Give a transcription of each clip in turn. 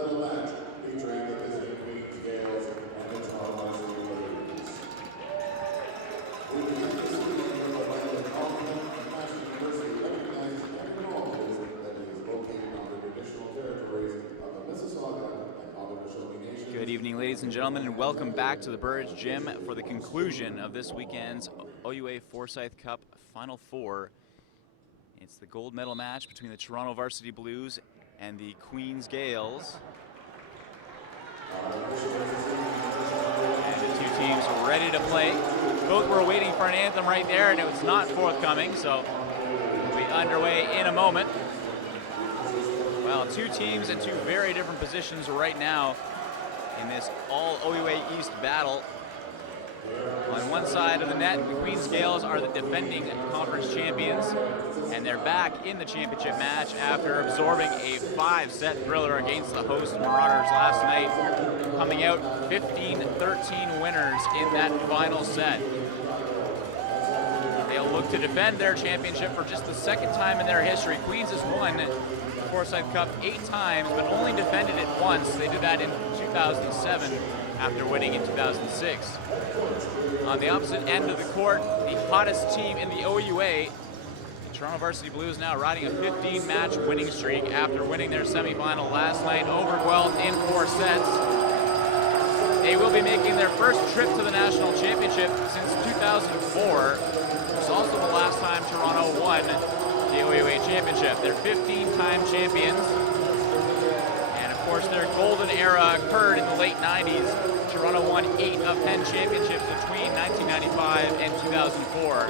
medal match featuring the visiting Queens Gaels and the Toronto Varsity Blues. We begin this evening with a random compliment and National University recognizes every knowledge that is located on the traditional territories of the Mississauga and Haudenosaunee Nations. Good evening, ladies and gentlemen, and welcome back to the Burridge Gym for the conclusion of this weekend's OUA Forsyth Cup Final Four. It's the gold medal match between the Toronto Varsity Blues and the Queens Gaels. And the two teams ready to play. Both were waiting for an anthem right there, and it was not forthcoming, so we'll be underway in a moment. Well, two teams in two very different positions right now in this all OUA East battle. On one side of the net, the Queens Gaels are the defending conference champions, and they're back in the championship match after absorbing a 5-set thriller against the host Marauders last night, coming out 15-13 winners in that final set. They'll look to defend their championship for just the second time in their history. Queens has won the Forsyth Cup 8 times, but only defended it once. They did that in 2007 after winning in 2006. On the opposite end of the court, the hottest team in the OUA, the Toronto Varsity Blues, now riding a 15-match winning streak after winning their semifinal last night over Guelph in 4 sets. They will be making their first trip to the national championship since 2004. It's also the last time Toronto won the OUA championship. They're 15-time champions. And of course, their golden era occurred in the late 90s. Toronto won 8 of 10 championships between 1995 and 2004.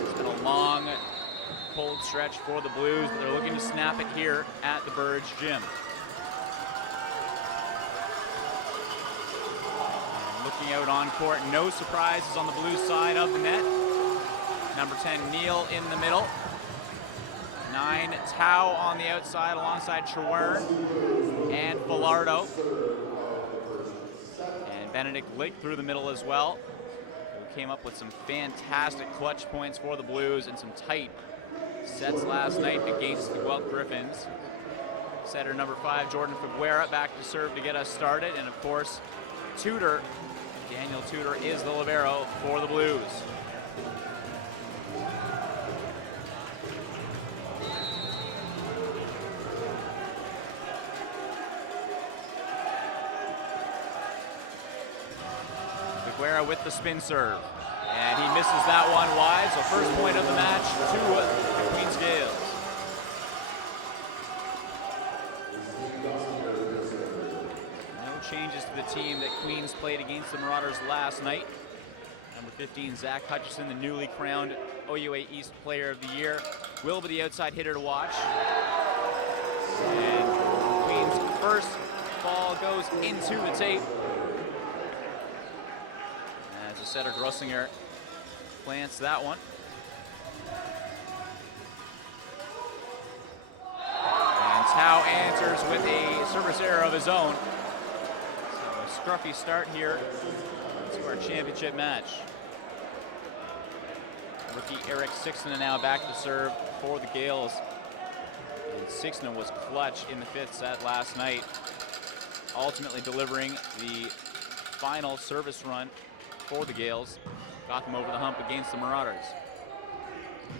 It's been a long, cold stretch for the Blues, but they're looking to snap it here at the Burridge Gym. And looking out on court, no surprises on the Blues side of the net. Number 10, Neal in the middle. 9, Tao on the outside alongside Trewern and Villardo. And Benedict Lick through the middle as well, who came up with some fantastic clutch points for the Blues and some tight sets last night against the Guelph Griffins. Setter number 5, Jordan Figuera, back to serve to get us started. And of course, Tudor, Daniel Tudor, is the libero for the Blues. Figuera with the spin serve, and he misses that one wide, so first point of the match to the Queens Gaels. No changes to the team that Queens played against the Marauders last night. Number 15, Zach Hutchison, the newly crowned OUA East Player of the Year, will be the outside hitter to watch. And Queens' first ball goes into the tape. Setter Grossinger plants that one. And Tao answers with a service error of his own. So a scruffy start here to our championship match. Rookie Eric Sixna now back to serve for the Gaels. And Sixna was clutch in the 5th set last night, ultimately delivering the final service run for the Gaels. Got them over the hump against the Marauders.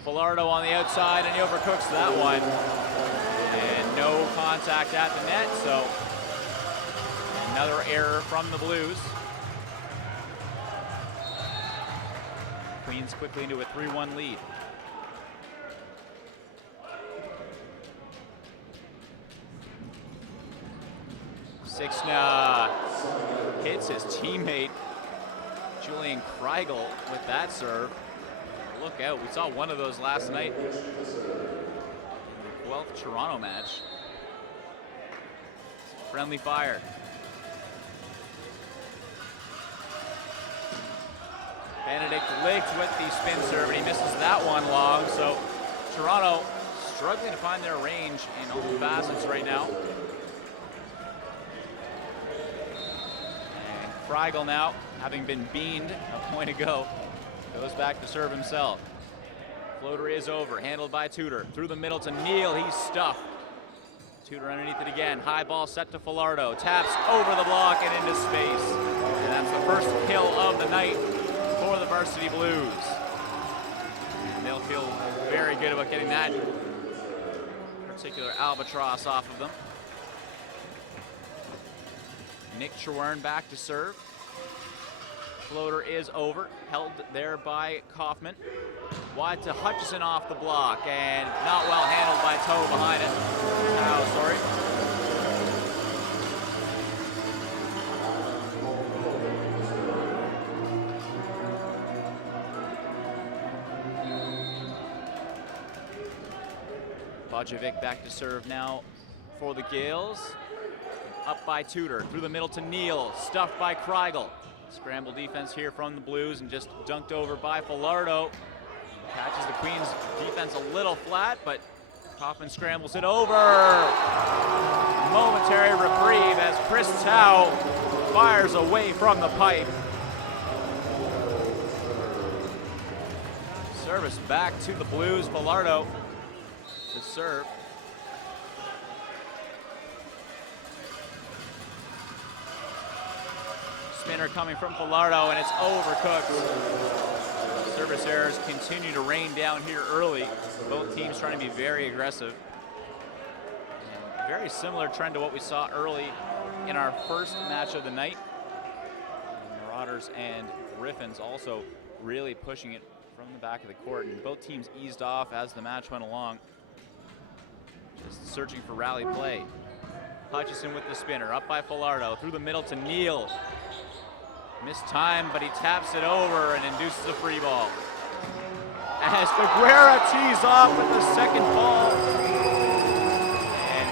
Villardo on the outside, and he overcooks that one. And no contact at the net, so another error from the Blues. Queens quickly into a 3-1 lead. Sixna hits his teammate Julian Kreigel with that serve. Look out, we saw one of those last night in the Guelph-Toronto match. Friendly fire. Benedict Licht with the spin serve, and he misses that one long, so Toronto struggling to find their range in all facets right now. And Kreigel now, having been beaned a point ago, goes back to serve himself. Floater is over, handled by Tudor. Through the middle to Neal, he's stuffed. Tudor underneath it again. High ball set to Falardo. Taps over the block and into space. And that's the first kill of the night for the Varsity Blues. And they'll feel very good about getting that particular albatross off of them. Nick Trewern back to serve. Floater is over, held there by Kaufman. Wide to Hutchison off the block, and not well handled by Toe behind it. Sorry. Bojovic back to serve now for the Gaels. Up by Tudor, through the middle to Neal, stuffed by Kreigel. Scramble defense here from the Blues and just dunked over by Falardo. Catches the Queens defense a little flat, but Kaufman scrambles it over. Momentary reprieve as Chris Tao fires away from the pipe. Service back to the Blues. Falardo to serve. Spinner coming from Falardo, and it's overcooked. Service errors continue to rain down here early. Both teams trying to be very aggressive. And very similar trend to what we saw early in our first match of the night. Marauders and Griffins also really pushing it from the back of the court, and both teams eased off as the match went along, just searching for rally play. Hutchison with the spinner, up by Falardo, through the middle to Neal. Missed time, but he taps it over and induces a free ball. As Figuera tees off with the second ball. And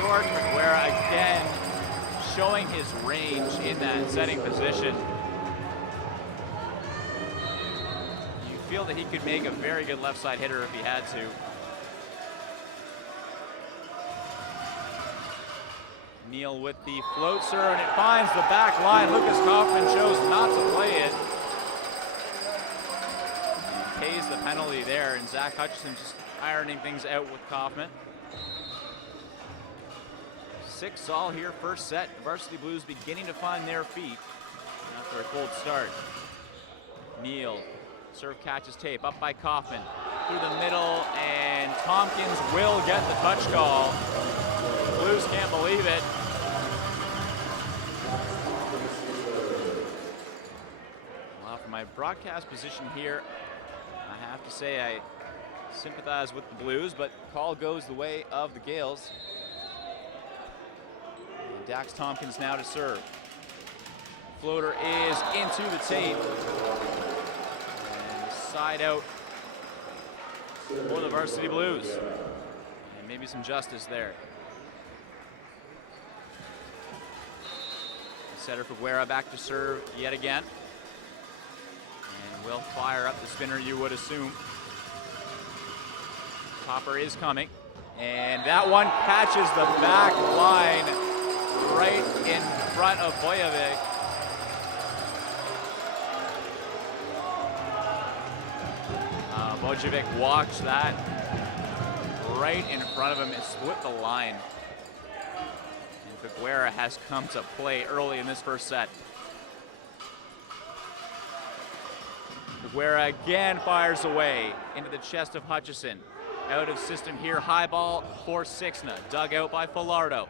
Jordan Figuera again showing his range in that setting position. You feel that he could make a very good left side hitter if he had to. Neal with the float serve, and it finds the back line. Lucas Kaufman chose not to play it. He pays the penalty there, and Zach Hutchison just ironing things out with Kaufman. 6-all here, first set. The Varsity Blues beginning to find their feet after a cold start. Neal, serve catches tape, up by Kaufman. Through the middle, and Tompkins will get the touch call. The Blues can't believe it. Well, from my broadcast position here, I have to say I sympathize with the Blues, but call goes the way of the Gaels. And Dax Tompkins now to serve. Floater is into the tape. And side out for the Varsity Blues. And maybe some justice there. Setter Figuera back to serve yet again. And will fire up the spinner, you would assume. Topper is coming. And that one catches the back line right in front of Bojovic. Bojovic watched that right in front of him and split the line. And Figuera has come to play early in this first set. Figuera again fires away into the chest of Hutchison. Out of system here, high ball for Sixna. Dug out by Falardo.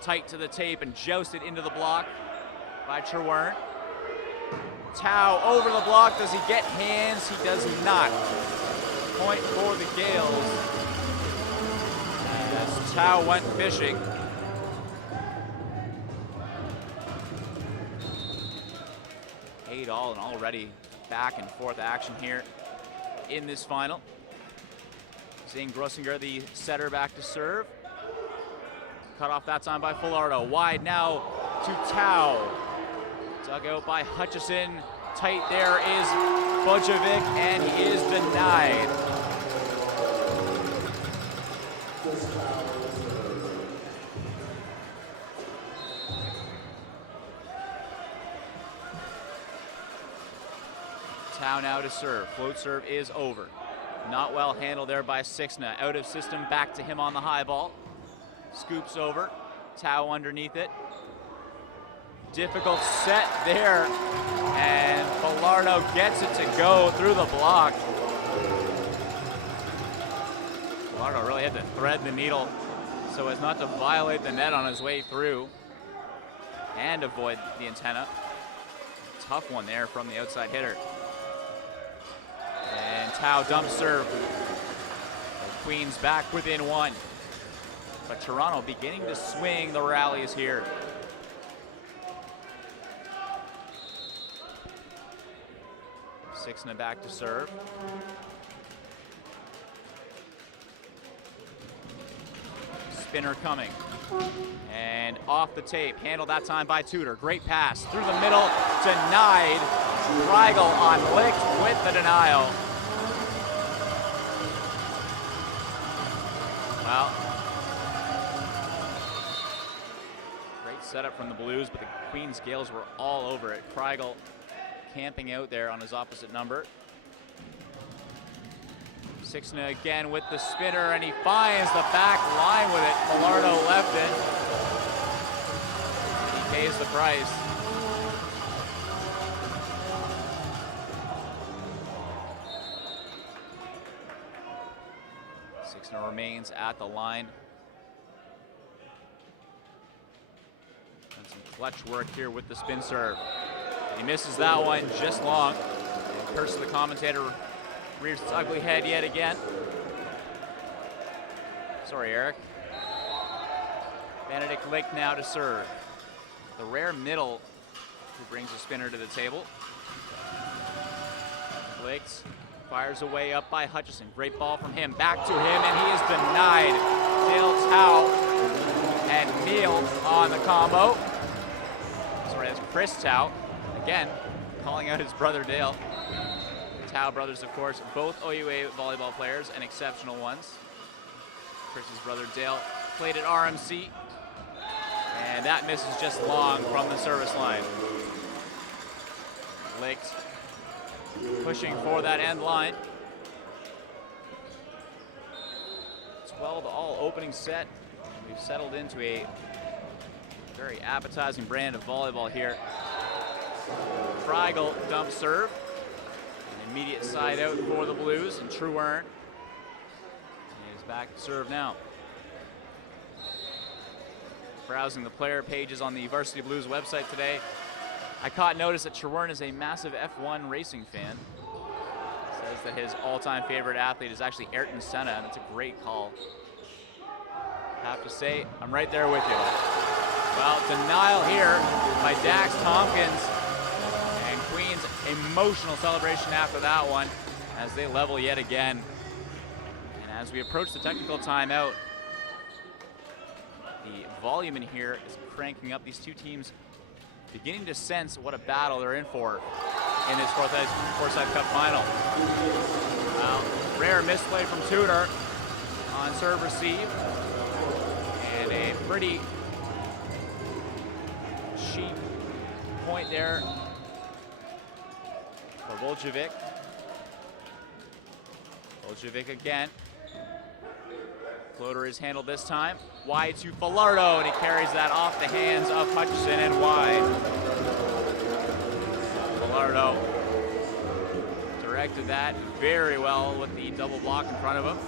Tight to the tape and jousted into the block by Trewern. Tao over the block. Does he get hands? He does not. Point for the Gaels. As Tao went fishing. All and already back and forth action here in this final. Zane Grossinger, the setter, back to serve. Cut off that time by Falardo. Wide now to Tao. Dug out by Hutchison. Tight there is Bojovic, and he is denied. Tao now to serve. Float serve is over. Not well handled there by Sixna. Out of system, back to him on the high ball. Scoops over. Tao underneath it. Difficult set there. And Falardo gets it to go through the block. Falardo really had to thread the needle so as not to violate the net on his way through and avoid the antenna. Tough one there from the outside hitter. And Tao dump serve. Queens back within one. But Toronto beginning to swing the rallies here. Sixna back to serve. Spinner coming. And off the tape, handled that time by Tudor. Great pass through the middle, denied. Riegel on Licht with the denial. Well, great setup from the Blues, but the Queens Gaels were all over it. Kriegel camping out there on his opposite number. Sixna again with the spinner, and he finds the back line with it. Falardo left it. He pays the price. Sixna remains at the line. And some clutch work here with the spin serve. He misses that one just long. And curse of the commentator rears its ugly head yet again. Sorry, Eric. Benedict Licht now to serve. The rare middle who brings a spinner to the table. Licht fires away up by Hutchison. Great ball from him. Back to him, and he is denied. Dale Tao and Neal on the combo. Sorry, that's Chris Tao. Again, calling out his brother Dale. The Tao brothers, of course, both OUA volleyball players and exceptional ones. Chris's brother Dale played at RMC, and that misses just long from the service line. Licht pushing for that end line. 12-all opening set. We've settled into a very appetizing brand of volleyball here. Kriegel dump serve. An immediate side out for the Blues, and Truern is back to serve now. Browsing the player pages on the Varsity Blues website today, I caught notice that Truern is a massive F1 racing fan. Says that his all-time favorite athlete is actually Ayrton Senna, and that's a great call. Have to say, I'm right there with you. Well, denial here by Dax Tompkins. Emotional celebration after that one as they level yet again. And as we approach the technical timeout, the volume in here is cranking up. These two teams beginning to sense what a battle they're in for in this Forsyth Cup final. Well, rare misplay from Tudor on serve receive. And a pretty cheap point there for Voljevic. Voljevic again. Floater is handled this time. Wide to Falardo, and he carries that off the hands of Hutchison and wide. Falardo directed that very well with the double block in front of him.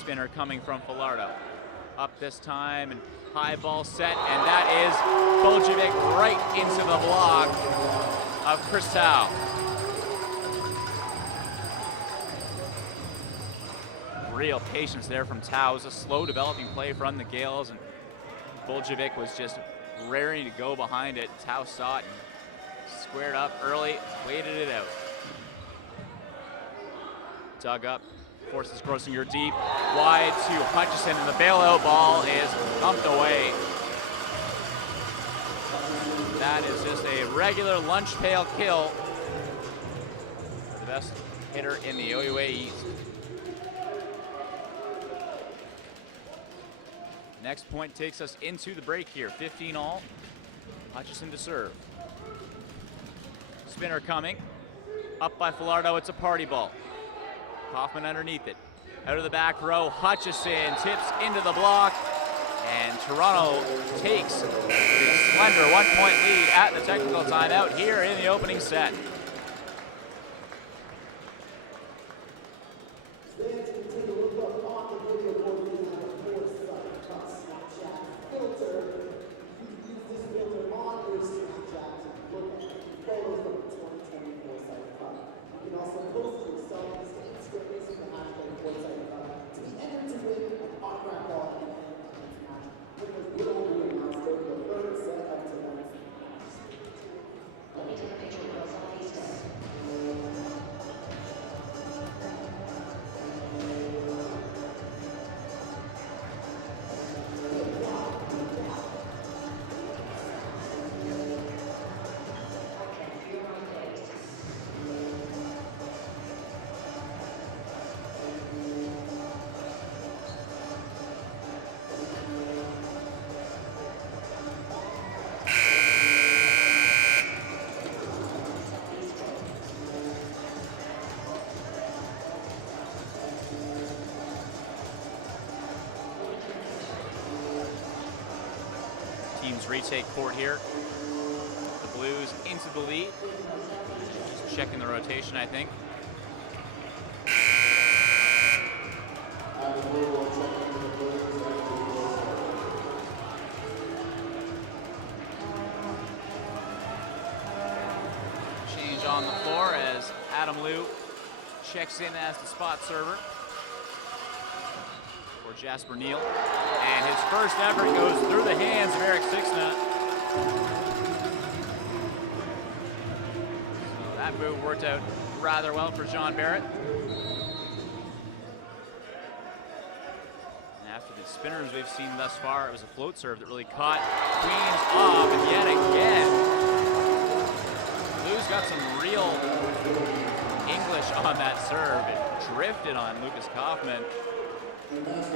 Spinner coming from Falardo. Up this time, and high ball set, and that is Voljevic right into the block of Chris Tao. Real patience there from Tao. It was a slow developing play from the Gaels, and Voljevic was just raring to go behind it. Tao saw it and squared up early, waited it out. Dug up. Forces Grossinger deep, wide to Hutchison, and the bailout ball is pumped away. That is just a regular lunch pail kill. The best hitter in the OUA East. Next point takes us into the break here, 15-all. Hutchison to serve. Spinner coming. Up by Falardo, it's a party ball. Kaufman underneath it. Out of the back row, Hutchison tips into the block, and Toronto takes the slender 1-point lead at the technical timeout here in the opening set. Teams retake court here. The Blues into the lead. Just checking the rotation, I think. Change on the floor as Adam Liu checks in as the spot server for Jasper Neal. And his first effort goes through the hands of Eric Sixna. So that move worked out rather well for John Barrett. And after the spinners we've seen thus far, it was a float serve that really caught Queens off, and yet again, Blues got some real English on that serve. It drifted on Lucas Kaufman.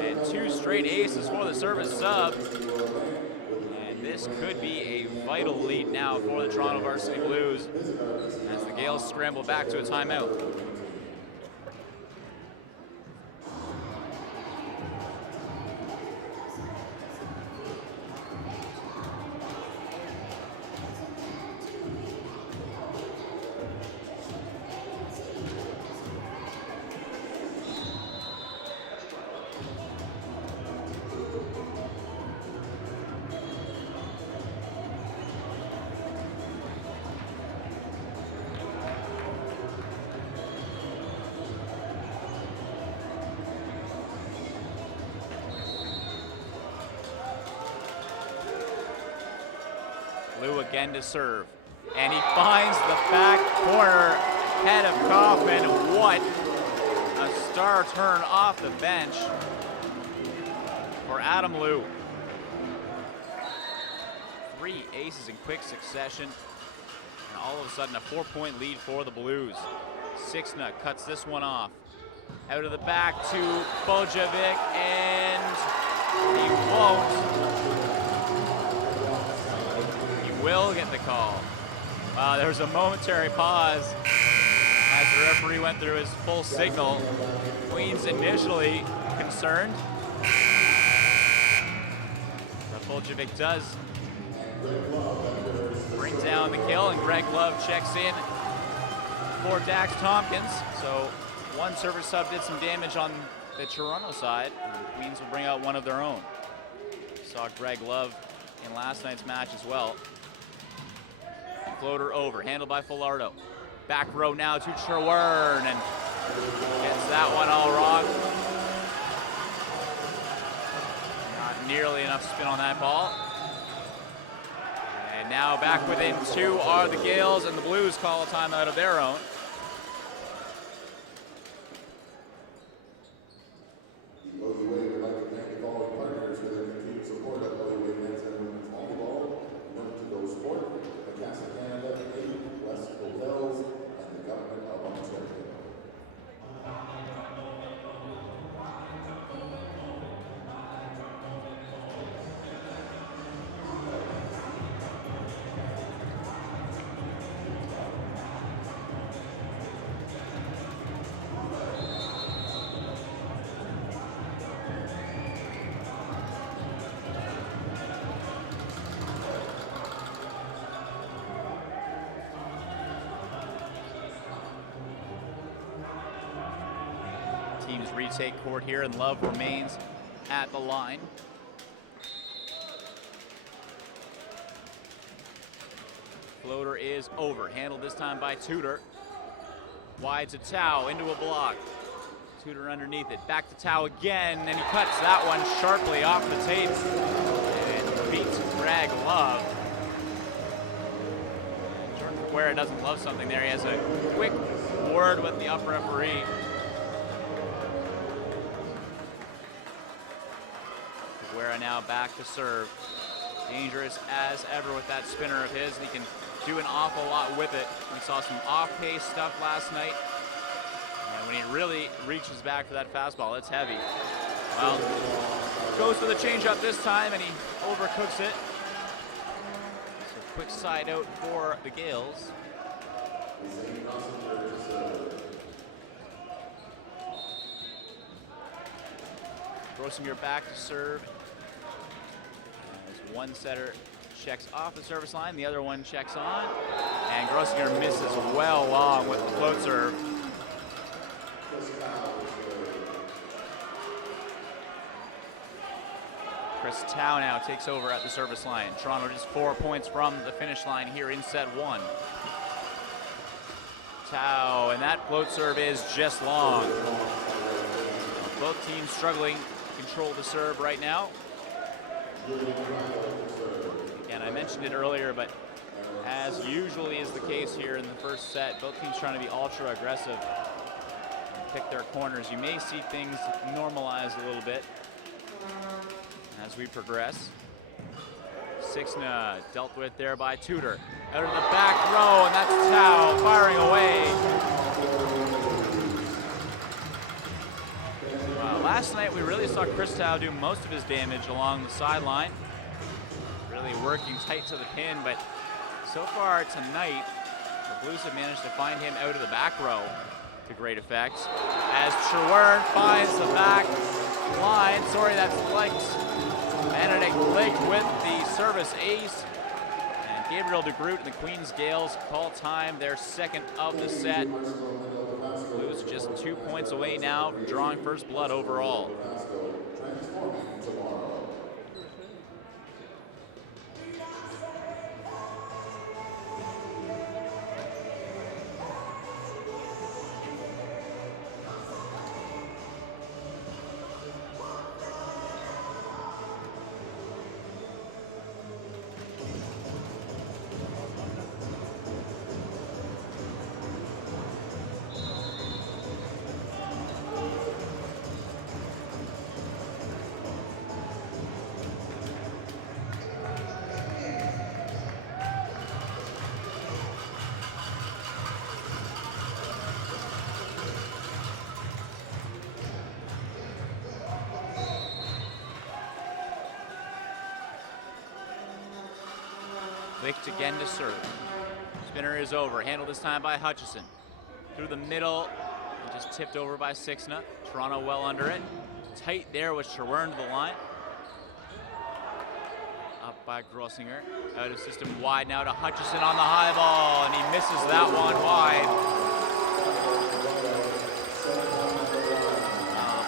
And two straight aces for the service sub. And this could be a vital lead now for the Toronto Varsity Blues as the Gaels scramble back to a timeout. Liu again to serve, and he finds the back corner head of Kaufman. What a star turn off the bench for Adam Liu. 3 aces in quick succession, and all of a sudden a 4-point lead for the Blues. Sixna cuts this one off. Out of the back to Bojovic, and he won't. Will get the call. Wow, there was a momentary pause as the referee went through his full signal. Queens initially concerned, but Voljevic does bring down the kill, and Greg Love checks in for Dax Tompkins. So one service sub did some damage on the Toronto side, and Queens will bring out one of their own. Saw Greg Love in last night's match as well. Floater over, handled by Falardo. Back row now to Trewern, and gets that one all wrong. Not nearly enough spin on that ball. And now back within 2 are the Gaels, and the Blues call a timeout of their own. The OUA would like to thank the following partners for their continued support of OUA men's and women's volleyball, Memphis Sport, Casa Canada, West Hotels, and the government of Ontario. teams retake court here, and Love remains at the line. Floater is over, handled this time by Tudor. Wide to Tao, into a block. Tudor underneath it, back to Tao again, and he cuts that one sharply off the tape and beats Greg Love. Jordan Caguera doesn't love something there. He has a quick word with the up referee. Caguera now back to serve. Dangerous as ever with that spinner of his, and he can do an awful lot with it. We saw some off-pace stuff last night. And when he really reaches back for that fastball, it's heavy. Well, goes for the changeup this time, and he overcooks it. So quick side out for the Gaels. Grossinger back to serve. As one setter checks off the service line, the other one checks on, and Grossinger misses well long with the float serve. Chris Tao now takes over at the service line. Toronto just 4 points from the finish line here in set one. Tao, and that float serve is just long. Both teams struggling to control the serve right now. And I mentioned it earlier, but as usually is the case here in the first set, both teams trying to be ultra aggressive and pick their corners. You may see things normalize a little bit as we progress. Sixna dealt with there by Tudor. Out of the back row, and that's Tao firing away. Last night we really saw Chris Tao do most of his damage along the sideline. Really working tight to the pin, but so far tonight, the Blues have managed to find him out of the back row to great effect. As Cherwern finds the back line, sorry, that's Legs. Benedict Legs with the service ace. And Gabriel DeGroot and the Queens Gaels call time, their second of the set. Blues just 2 points away now from drawing first blood overall. Licht again to serve. Spinner is over. Handled this time by Hutchison. Through the middle, and just tipped over by Sixna. Toronto well under it. Tight there was Cherwern to the line. Up by Grossinger. Out of system wide now to Hutchison on the high ball, and he misses that one wide.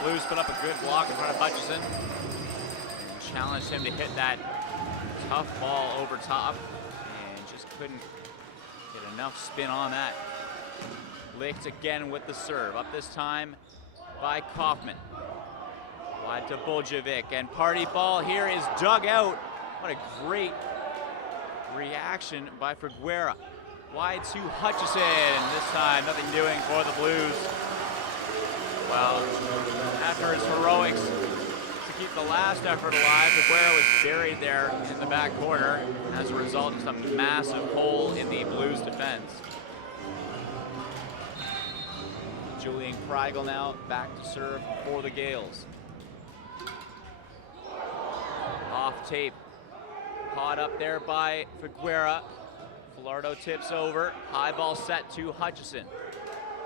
Blues put up a good block in front of Hutchison. And challenged him to hit that tough ball over top. Just couldn't get enough spin on that. Licht again with the serve. Up this time by Kaufman. Wide to Buljevic, and party ball here is dug out. What a great reaction by Figuera. Wide to Hutchison. This time nothing doing for the Blues. Well, after his heroics to keep the last effort alive, Figuera was buried there in the back corner. As a result, just a massive hole in the Blues defense. Julian Kreigel now back to serve for the Gaels. Off tape. Caught up there by Figuera. Falardo tips over. High ball set to Hutchison.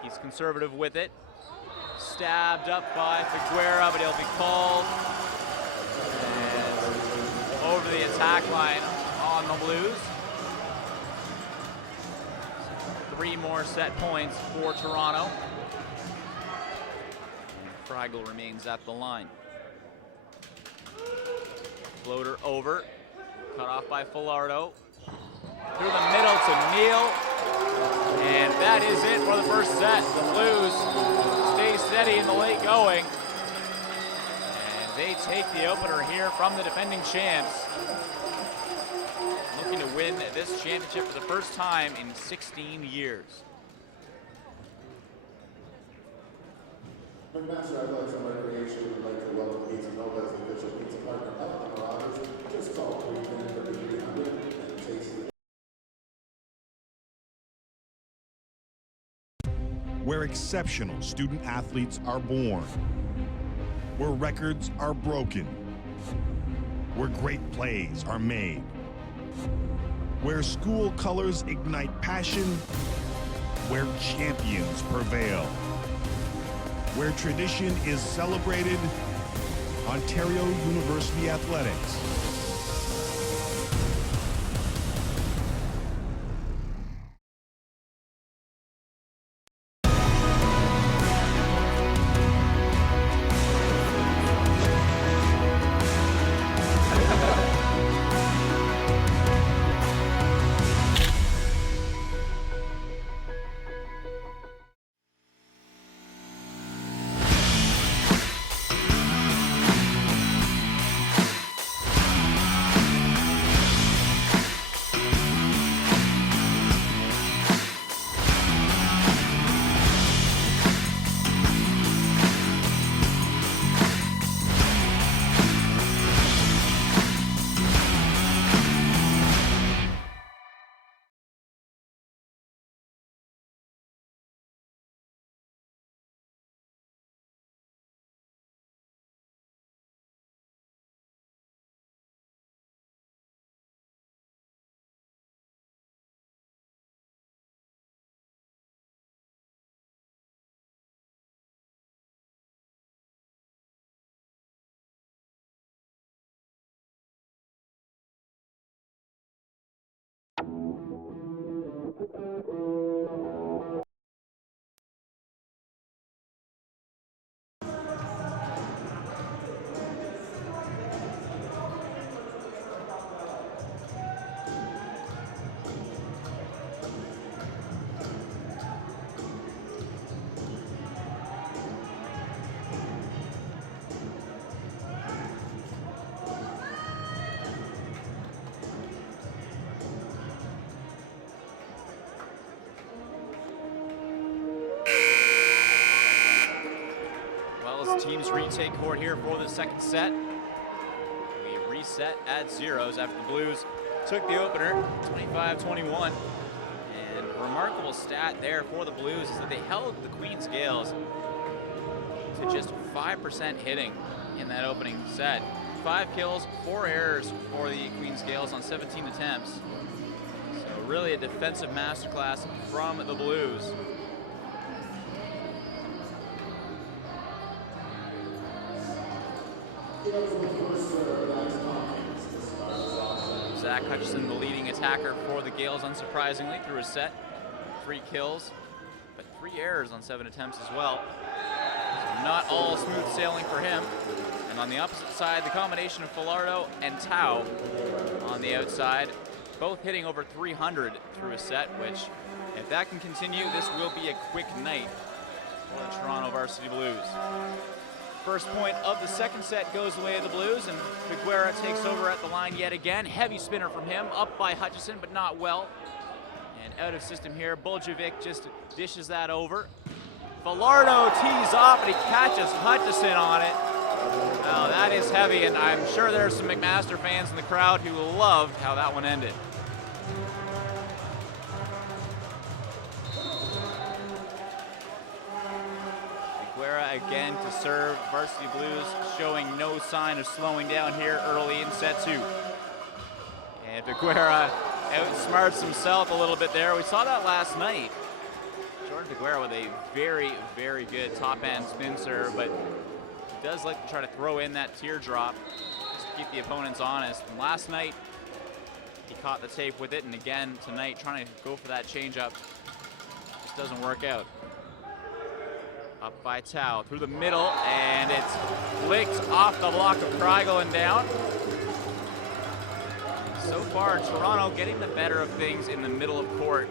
He's conservative with it. Stabbed up by Figuera, but he'll be called. And over the attack line on the Blues. 3 more set points for Toronto. Kreigel remains at the line. Floater over, cut off by Falardo. Through the middle to Neal. And that is it for the first set. The Blues stay steady in the late going. And they take the opener here from the defending champs. Looking to win this championship for the first time in 16 years. McMaster Athletics and Recreation would like to welcome Pizza Nova as the official pizza partner of the Marauders. Just call 300 and taste it. Where exceptional student athletes are born, where records are broken, where great plays are made, where school colors ignite passion, where champions prevail, where tradition is celebrated, Ontario University Athletics. Teams retake court here for the second set. We reset at zeros after the Blues took the opener, 25-21. And a remarkable stat there for the Blues is that they held the Queens Gaels to just 5% hitting in that opening set. 5 kills, 4 errors for the Queens Gaels on 17 attempts. So really a defensive masterclass from the Blues. Zach Hutchison, the leading attacker for the Gaels, unsurprisingly, through his set. 3 kills, but 3 errors on 7 attempts as well. So not all smooth sailing for him. And on the opposite side, the combination of Falardo and Tau on the outside, both hitting over 300 through a set, which, if that can continue, this will be a quick night for the Toronto Varsity Blues. First point of the second set goes the way of the Blues, and Figuera takes over at the line yet again. Heavy spinner from him, up by Hutchison, but not well. And out of system here, Buljevic just dishes that over. Falardo tees off, and he catches Hutchison on it. Oh, that is heavy, and I'm sure there are some McMaster fans in the crowd who loved how that one ended. Again to serve. Varsity Blues showing no sign of slowing down here early in set 2. And Figuera outsmarts himself a little bit there. We saw that last night. Jordan Figuera with a very, very good top-end spin serve, but he does like to try to throw in that teardrop just to keep the opponents honest. And last night, he caught the tape with it, and again tonight, trying to go for that changeup. Just doesn't work out. Up by Tao through the middle, and it's flicked off the block of Kreigel and down. So far, Toronto getting the better of things in the middle of court.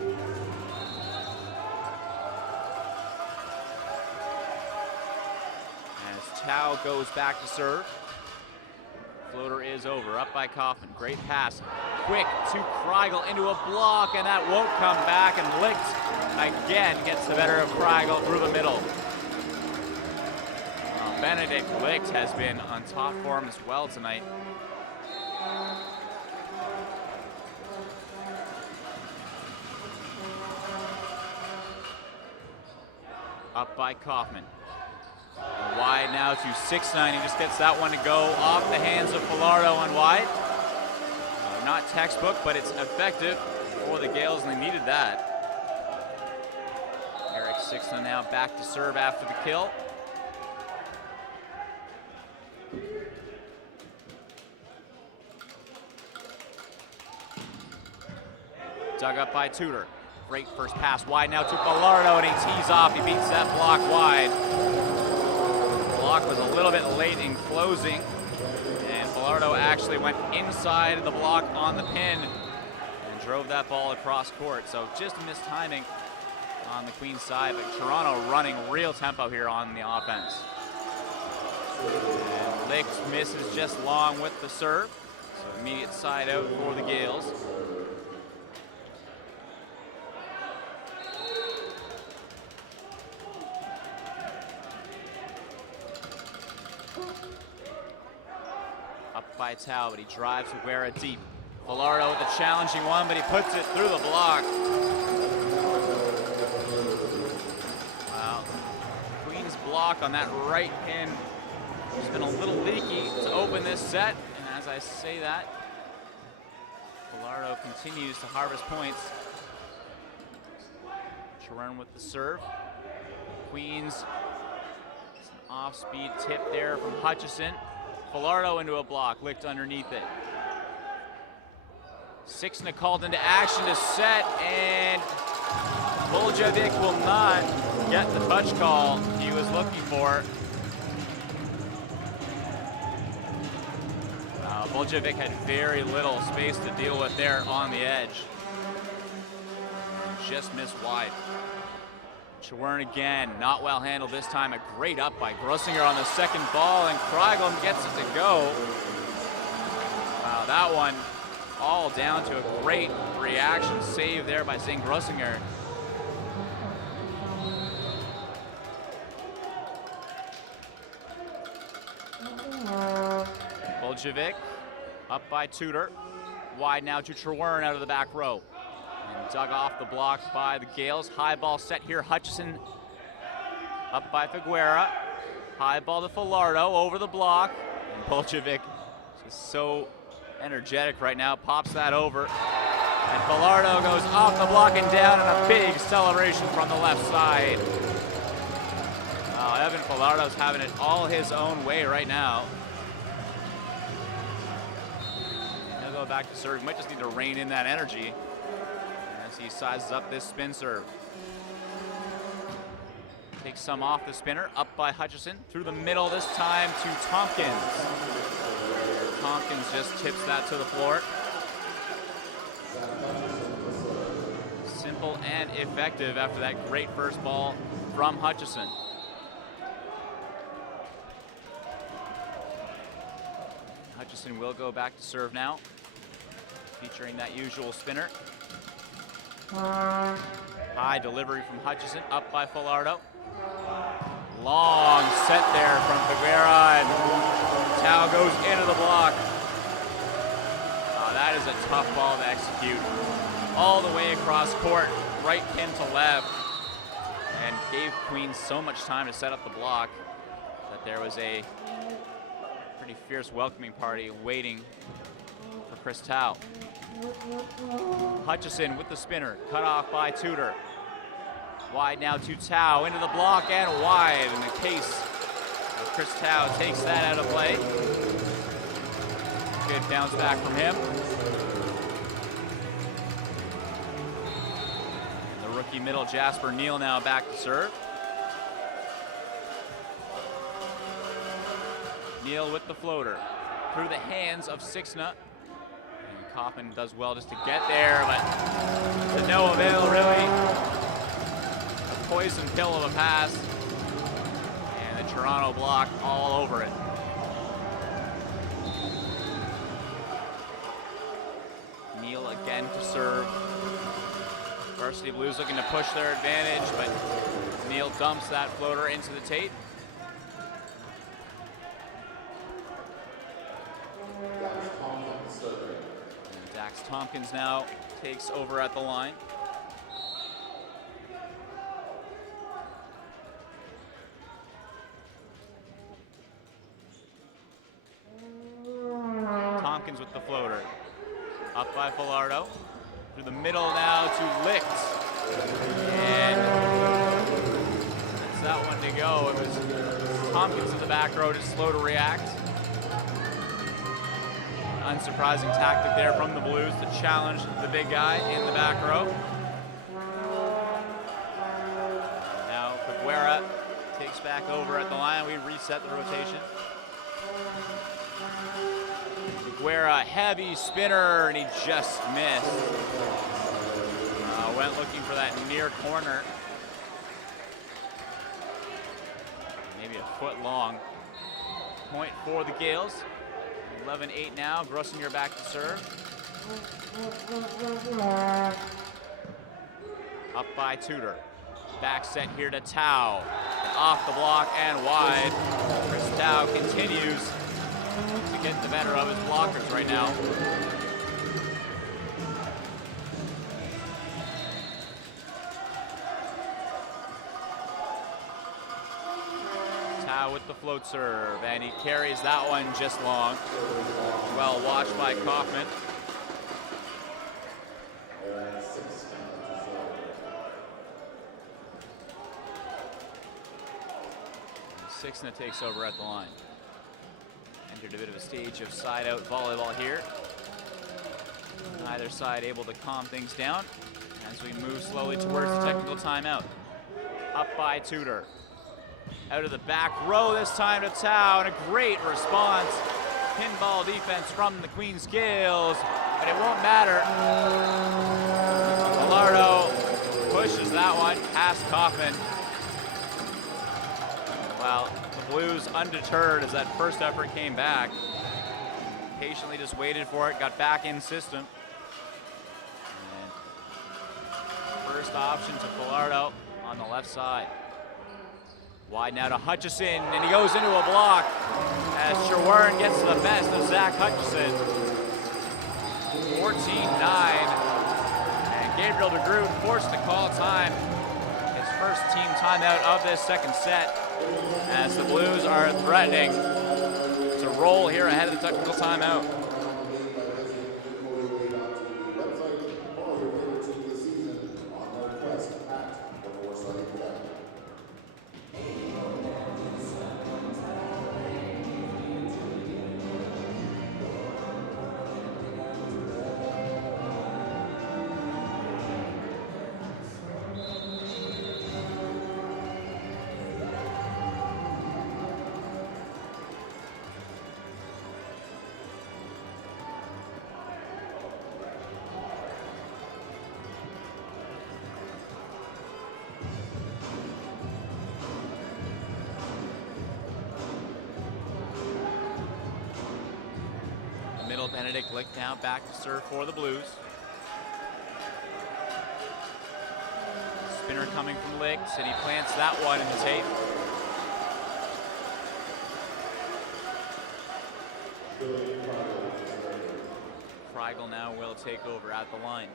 As Tao goes back to serve. Floater is over, up by Kaufman. Great pass, quick to Kreigel into a block, and that won't come back, and Licht again gets the better of Kreigel through the middle. Benedict Licht has been on top form as well tonight. Up by Kaufman. Wide now to 6'9". He just gets that one to go off the hands of Falardo on wide. Not textbook, but it's effective for the Gaels, and they needed that. Eric Sixton now back to serve after the kill. Dug up by Tudor. Great first pass wide now to Falardo, and he tees off. He beats that block wide. The block was a little bit late in closing, and Falardo actually went inside the block on the pin and drove that ball across court. So just missed timing on the Queens side, but Toronto running real tempo here on the offense. And Licht misses just long with the serve. So immediate side out for the Gaels. Up by Tao, but he drives Aguera deep. Falardo with a challenging one, but he puts it through the block. Wow. Queen's block on that right pin has been a little leaky to open this set, and as I say that, Falardo continues to harvest points. Churn with the serve. Queens, it's an off-speed tip there from Hutchison. Falardo into a block, Licht underneath it. Sixna called into action to set, and Voljevic will not get the touch call he was looking for. Voljevic had very little space to deal with there on the edge. Just missed wide. Churn again, not well handled this time. A great up by Grussinger on the second ball, and Kreigel gets it to go. Wow, that one all down to a great reaction save there by St. Grussinger. Voljevic up by Tudor. Wide now to Churn out of the back row. And dug off the block by the Gaels. High ball set here. Hutchison up by Figuera. High ball to Falardo over the block. And Voljevic just so energetic right now. Pops that over. And Falardo goes off the block and down, and a big celebration from the left side. Evan Falardo's having it all his own way right now. He'll go back to serve. He might just need to rein in that energy as he sizes up this spin serve. Takes some off the spinner, up by Hutchison, through the middle this time to Tompkins. Tompkins just tips that to the floor. Simple and effective after that great first ball from Hutchison. Hutchison will go back to serve now, featuring that usual spinner. High delivery from Hutchison, up by Falardo. Long set there from Figuera, and Tao goes into the block. That is a tough ball to execute. All the way across court, right pin to left, and gave Queens so much time to set up the block that there was a pretty fierce welcoming party waiting for Chris Tao. Hutchison with the spinner, cut off by Tudor. Wide now to Tao, into the block and wide, and the case of Chris Tao takes that out of play. Good bounce back from him. The rookie middle Jasper Neal now back to serve. Neal with the floater through the hands of Sixna. And Kaufman does well just to get there, but to no avail, really. A poison pill of a pass. And the Toronto block all over it. Neal again to serve. Varsity Blues looking to push their advantage, but Neal dumps that floater into the tape. And Dax Tompkins now takes over at the line. Tompkins with the floater. Up by Falardo. Through the middle now to Licht. And that's that one to go. It was Tompkins in the back row, just slow to react. Unsurprising tactic there from the Blues to challenge the big guy in the back row. Now Caguera takes back over at the line. We reset the rotation. Caguera, heavy spinner, and he just missed. Went looking for that near corner. Maybe a foot long. Point for the Gaels. 11-8 now. Grossinger back to serve. Up by Tudor. Back set here to Tau. Off the block and wide. Chris Tau continues to get the better of his blockers right now. Tau with the float serve, and he carries that one just long. Well watched by Kaufman. Sixna takes over at the line. Entered a bit of a stage of side-out volleyball here. Either side able to calm things down as we move slowly towards the technical timeout. Up by Tudor. Out of the back row this time to Tau, and a great response. Pinball defense from the Queens Gaels, but it won't matter. Falardo pushes that one past Kaufman. Well, the Blues undeterred as that first effort came back. Patiently just waited for it, got back in system. And first option to Falardo on the left side. Wide now to Hutchison, and he goes into a block as Sherwern gets to the best of Zach Hutchison. 14-9, and Gabriel DeGroot forced to call time. His first team timeout of this second set, as the Blues are threatening to roll here ahead of the technical timeout. Benedict Licht now back to serve for the Blues. Spinner coming from Licht, and he plants that one in the tape. Kreigel now will take over at the line.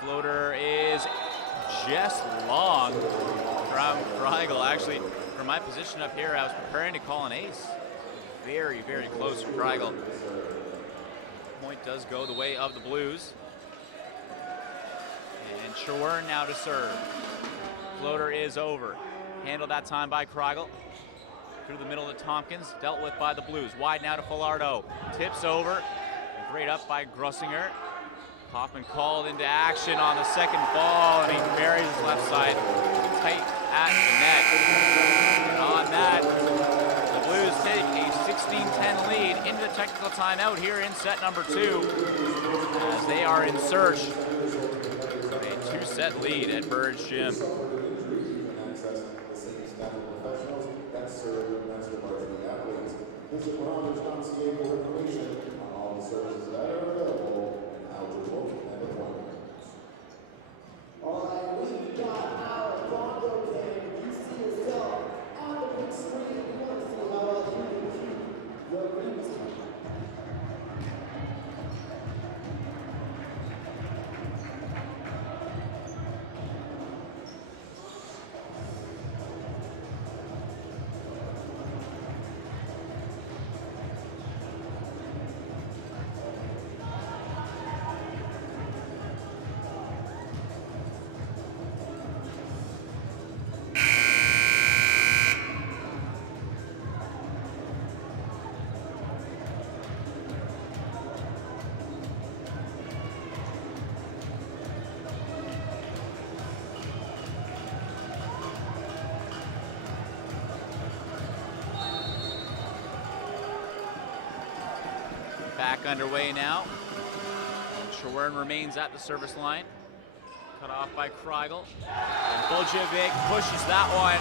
Floater is just long from Kreigel. Actually, from my position up here, I was preparing to call an ace. Very, very close for Kreigel. Point does go the way of the Blues. And Sherwern now to serve. Floater is over. Handled that time by Kreigel. Through the middle to Tompkins, dealt with by the Blues. Wide now to Falardo. Tips over. Great up by Grossinger. Hoffman called into action on the second ball, and he buries his left side tight at the net. And on that, the Blues take a 16-10 lead into the technical timeout here in set number 2, as they are in search of a 2-set lead at Burge Gym. Visit Rewatch.ca for information on all the services that are available and how to book an appointment. All right, we've got our Rondo game. You see yourself on the big screen. We want to see how well you can keep your rings. Back underway now. Schwern remains at the service line. Cut off by Kreigel. And Buljevic pushes that one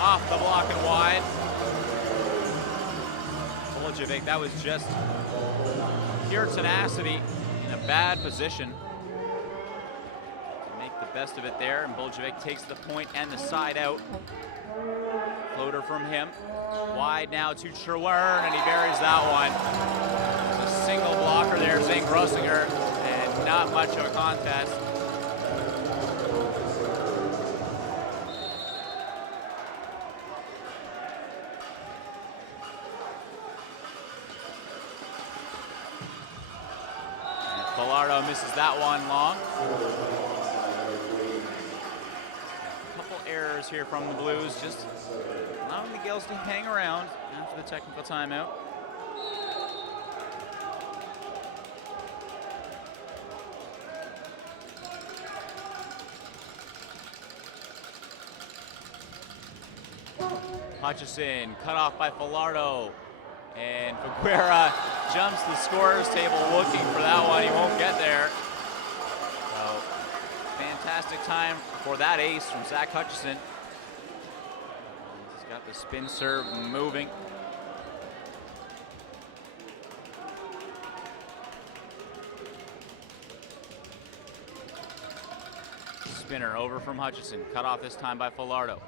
off the block and wide. Buljevic, that was just pure tenacity in a bad position to make the best of it there. And Buljevic takes the point and the side out. Floater from him. Wide now to Schwern, and he buries that one. Single blocker there, Zane Grossinger, and not much of a contest. And Falardo misses that one long. A couple errors here from the Blues, just allowing the Gaels to hang around after the technical timeout. Hutchison cut off by Falardo, and Figuera jumps the scorer's table looking for that one. He won't get there. So, fantastic time for that ace from Zach Hutchison. He's got the spin serve moving. Spinner over from Hutchison, cut off this time by Falardo.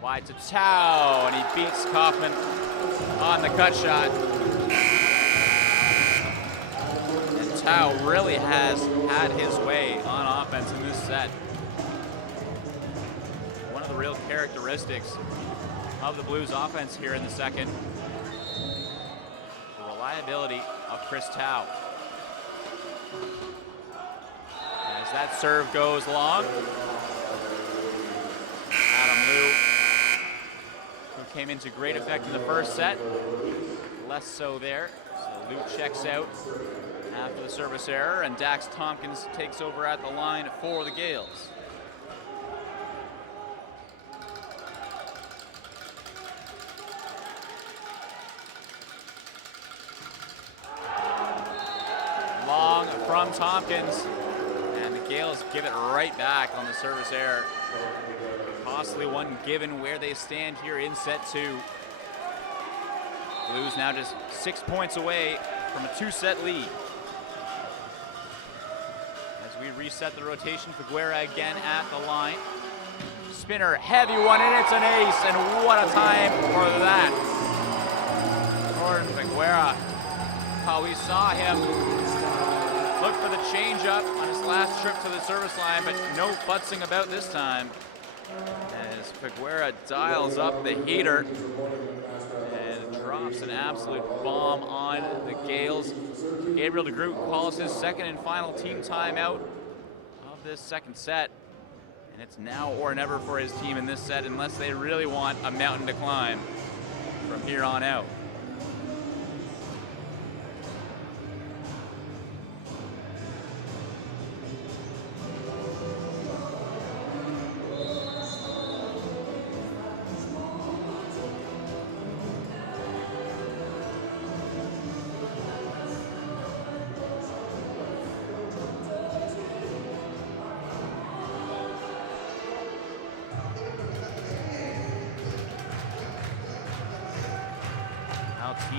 Wide to Tau, and he beats Kaufman on the cut shot. And Tau really has had his way on offense in this set. One of the real characteristics of the Blues offense here in the second, the reliability of Chris Tau. As that serve goes long, Adam Liu, who came into great effect in the first set, less so there. So Liu checks out after the service error, and Dax Tompkins takes over at the line for the Gaels. Long from Tompkins, and the Gaels give it right back on the service error. Costly one given where they stand here in set 2. Blues now just 6 points away from a 2-set lead. As we reset the rotation, Figuera again at the line. Spinner, heavy one, and it's an ace, and what a time for that. Jordan Figuera, how we saw him look for the changeup on his last trip to the service line, but no futzing about this time. As Figuera dials up the heater and drops an absolute bomb on the Gaels. Gabriel DeGroot calls his second and final team timeout of this second set. And it's now or never for his team in this set, unless they really want a mountain to climb from here on out.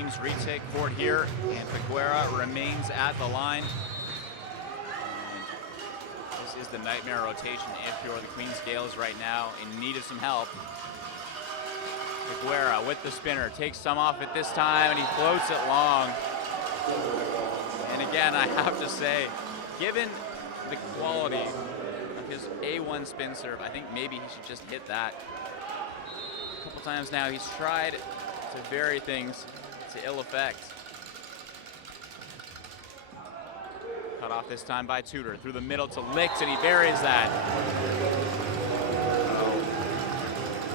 Queens retake court here, and Figuera remains at the line. And this is the nightmare rotation if you're the Queens Gaels right now in need of some help. Figuera with the spinner, takes some off at this time, and he floats it long. And again, I have to say, given the quality of his A1 spin serve, I think maybe he should just hit that. A couple times now he's tried to vary things to ill effect. Cut off this time by Tudor, through the middle to Licks, and he buries that.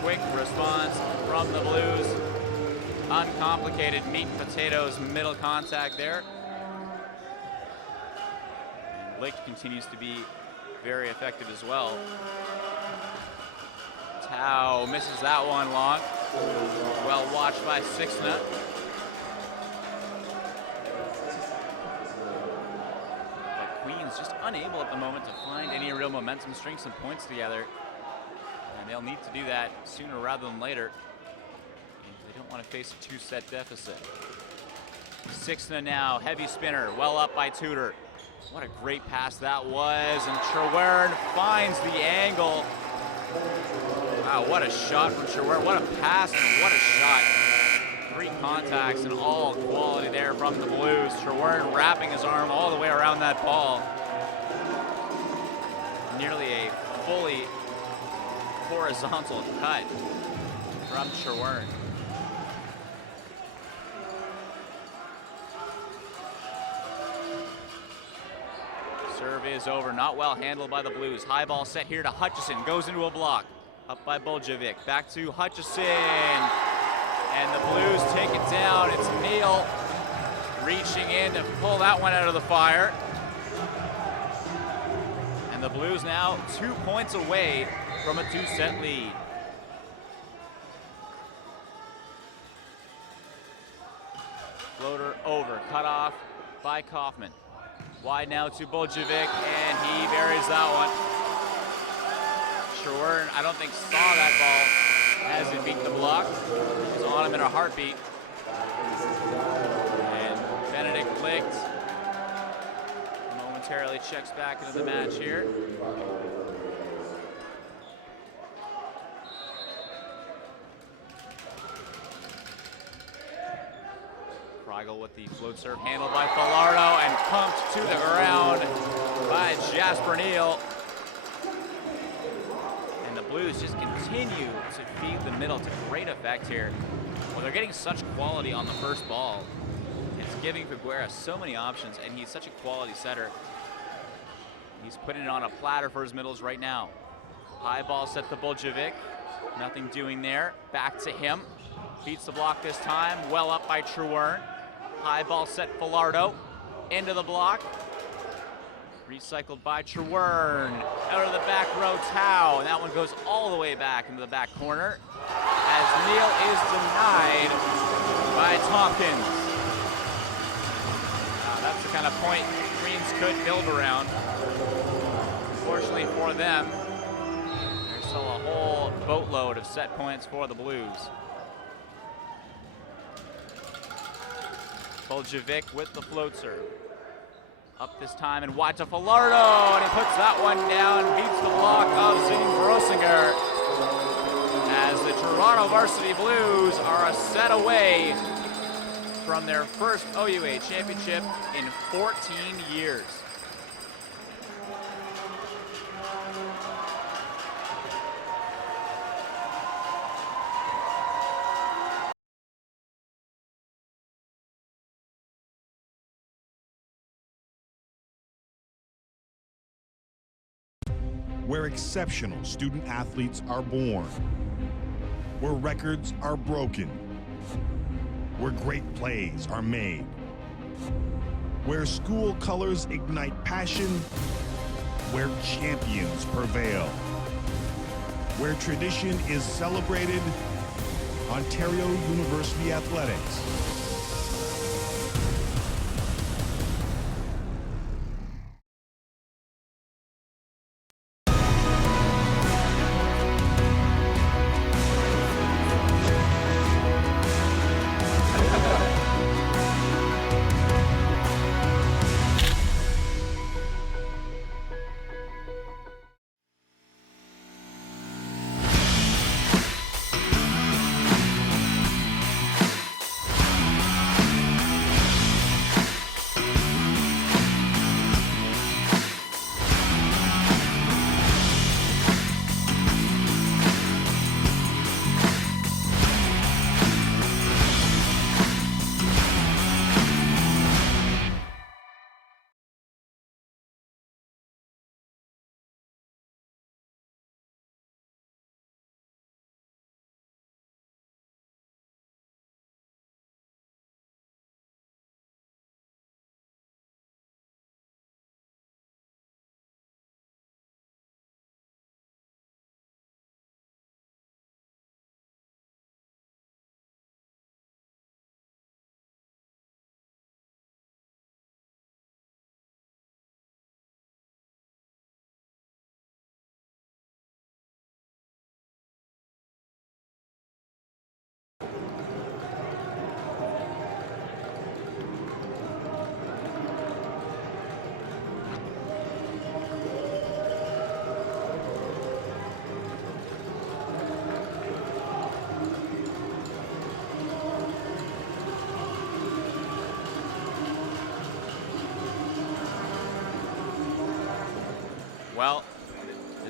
Quick response from the Blues. Uncomplicated meat and potatoes middle contact there. And Lick continues to be very effective as well. Tao misses that one long. Well watched by Sixna. But Queens just unable at the moment to find any real momentum, string some points together. And they'll need to do that sooner rather than later. They don't want to face a two-set deficit. Sixna now, heavy spinner, well up by Tudor. What a great pass that was, and Cherwern finds the angle. Wow, what a shot from Cherwern. What a pass and what a shot. 3 contacts and all quality there from the Blues. Cherwern wrapping his arm all the way around that ball. Nearly a fully horizontal cut from Cherwern. Serve is over, not well handled by the Blues. High ball set here to Hutchison, goes into a block. Up by Buljevic, back to Hutchison. And the Blues take it down. It's Neal reaching in to pull that one out of the fire. And the Blues now 2 points away from a 2-set lead. Floater over, cut off by Kaufman. Wide now to Buljevic, and he buries that one. Cherwern, I don't think saw that ball as it beat the block. It was on him in a heartbeat. And Benedict Licht momentarily checks back into the match here. Kreigel with the float serve handled by Falardo and pumped to the ground by Jasper Neal. And the Blues just continue to feed the middle to great effect here. Well, they're getting such quality on the first ball. It's giving Figuera so many options, and he's such a quality setter. He's putting it on a platter for his middles right now. High ball set to Buljevic. Nothing doing there. Back to him. Beats the block this time. Well up by Cherwern. High ball set Falardo. Into the block. Recycled by Cherwern. Out of the back row, Tao. And that one goes all the way back into the back corner as Neal is denied by Tompkins. That's the kind of point Queens could build around. Unfortunately for them, there's still a whole boatload of set points for the Blues. Buljevic with the float serve. Up this time and wide to Falardo, and he puts that one down, beats the block of Zing Grosinger, as the Toronto Varsity Blues are a set away from their first OUA championship in 14 years. Where exceptional student athletes are born, where records are broken, where great plays are made, where school colors ignite passion, where champions prevail, where tradition is celebrated, Ontario University Athletics.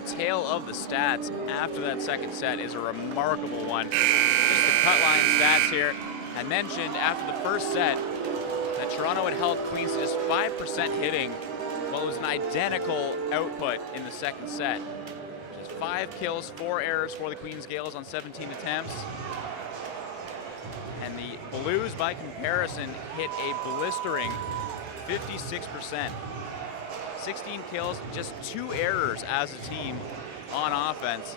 tale of the stats after that second set is a remarkable one. Just the cut line stats here. I mentioned after the first set that Toronto had held Queens to just 5% hitting, while it was an identical output in the second set. Just 5 kills, 4 errors for the Queens Gaels on 17 attempts. And the Blues, by comparison, hit a blistering 56%. 16 kills, just 2 errors as a team on offense.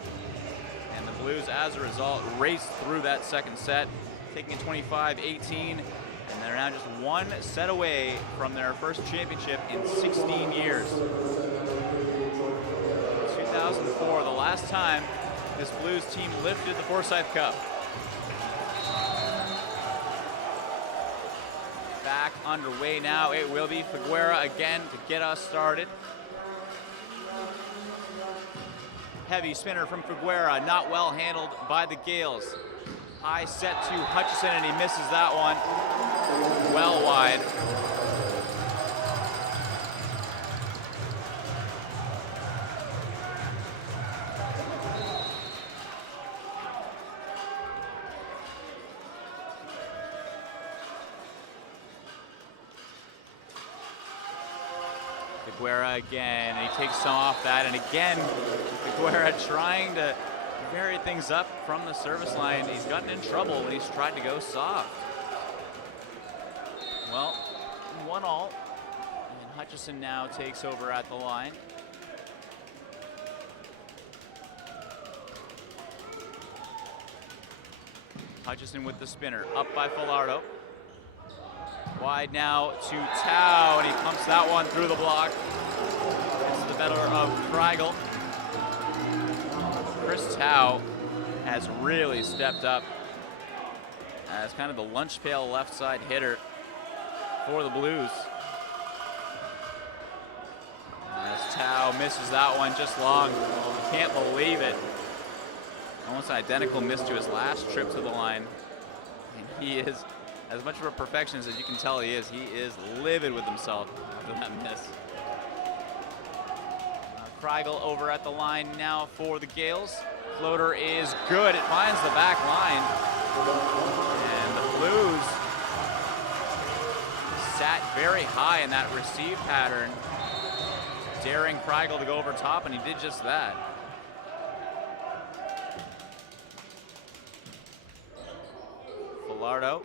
And the Blues, as a result, raced through that second set, taking it 25-18. And they're now just 1 set away from their first championship in 16 years. 2004, the last time this Blues team lifted the Forsyth Cup. Back underway now. It will be Figueroa again to get us started. Heavy spinner from Figueroa, not well handled by the Gaels. High set to Hutchison, and he misses that one. Well wide. Figueroa again, and he takes some off that, and again, Figueroa trying to vary things up from the service line. He's gotten in trouble when he's tried to go soft. Well, 1-all, and Hutchison now takes over at the line. Hutchison with the spinner, up by Falardo. Wide now to Tao, and he pumps that one through the block. It's the better of Kreigel. Chris Tao has really stepped up as kind of the lunch pail left side hitter for the Blues. As Tao misses that one just long. Can't believe it. Almost an identical miss to his last trip to the line. And he is, as much of a perfectionist as you can tell he is livid with himself after that miss. Kreigel over at the line now for the Gaels. Floater is good. It finds the back line. And the Blues sat very high in that receive pattern, daring Kreigel to go over top, and he did just that. Falardo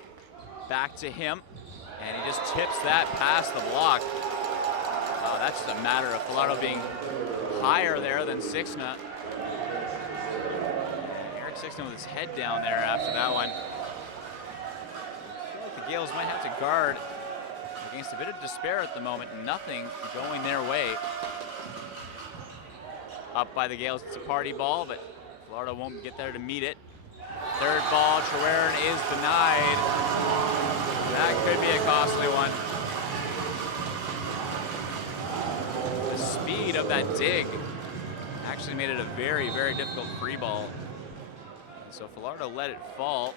back to him, and he just tips that past the block. Oh, that's just a matter of Falardo being higher there than Sixna. Eric Sixna with his head down there after that one. I feel like the Gaels might have to guard against a bit of despair at the moment. Nothing going their way. Up by the Gaels, it's a party ball, but Falardo won't get there to meet it. Third ball, Trewern is denied. That could be a costly one. The speed of that dig actually made it a very, very difficult free ball. So Falardo let it fall.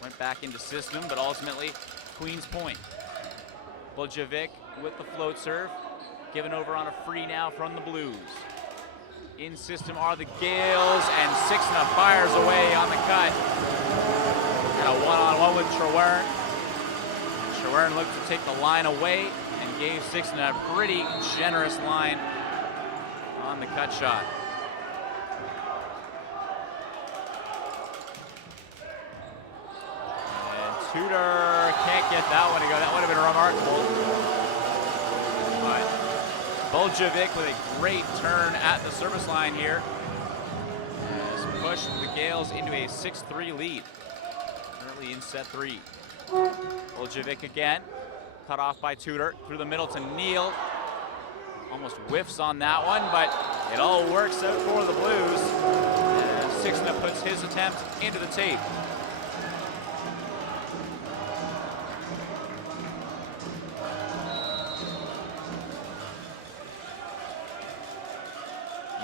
Went back into system, but ultimately Queens point. Buljevic with the float serve. Given over on a free now from the Blues. In system are the Gaels, and Sixna fires away on the cut. And a one-on-one with Trewern. Trewern looked to take the line away and gave Sixna a pretty generous line on the cut shot. And Tudor can't get that one to go. That would have been remarkable. But Buljevic with a great turn at the service line here has pushed the Gaels into a 6-3 lead early in set 3. Buljevic again, cut off by Tudor, through the middle to Neal. Almost whiffs on that one, but it all works out for the Blues. And Sixna puts his attempt into the tape.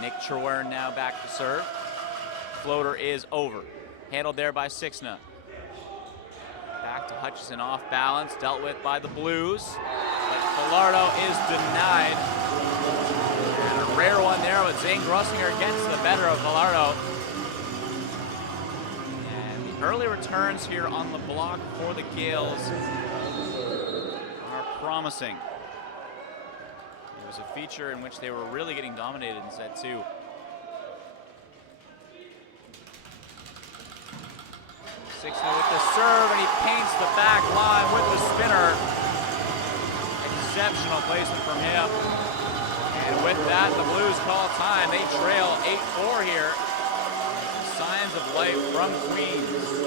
Nick Trewern now back to serve. Floater is over. Handled there by Sixna. Back to Hutchison, off balance, dealt with by the Blues. But Falardo is denied. And a rare one there, but Zane Grossinger gets the better of Villardo. And the early returns here on the block for the Gaels are promising. It was a feature in which they were really getting dominated in set 2. Sixna with the serve, and he paints the back line with the spinner. Exceptional placement from him. And with that, the Blues call time. They trail 8-4 here. Signs of life from Queens.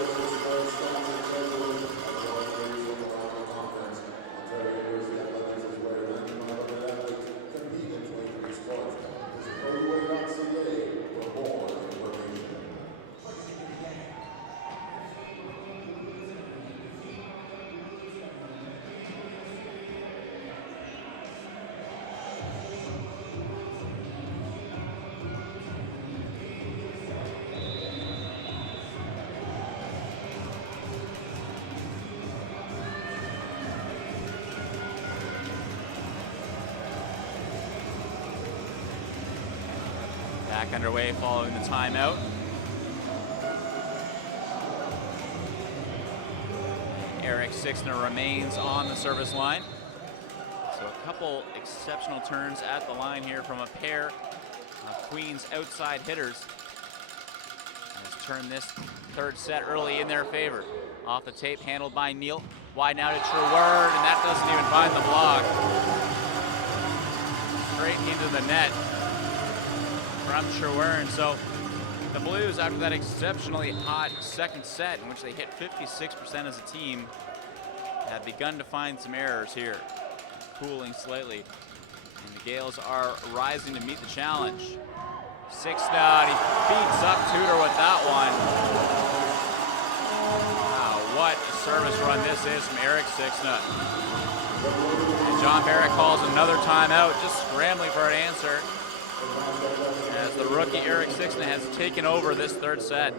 Back underway following the timeout. Eric Sixner remains on the service line. So a couple exceptional turns at the line here from a pair of Queens outside hitters. Has turned this third set early in their favor. Off the tape, handled by Neal. Wide now to Treward, and that doesn't even find the block. Straight into the net from Treward. So the Blues, after that exceptionally hot second set in which they hit 56% as a team, have begun to find some errors here, cooling slightly. And the Gaels are rising to meet the challenge. Sixna, he beats up Tudor with that one. Wow, what a service run this is from Eric Sixna. And John Barrett calls another timeout, just scrambling for an answer, as the rookie Eric Sixna has taken over this third set.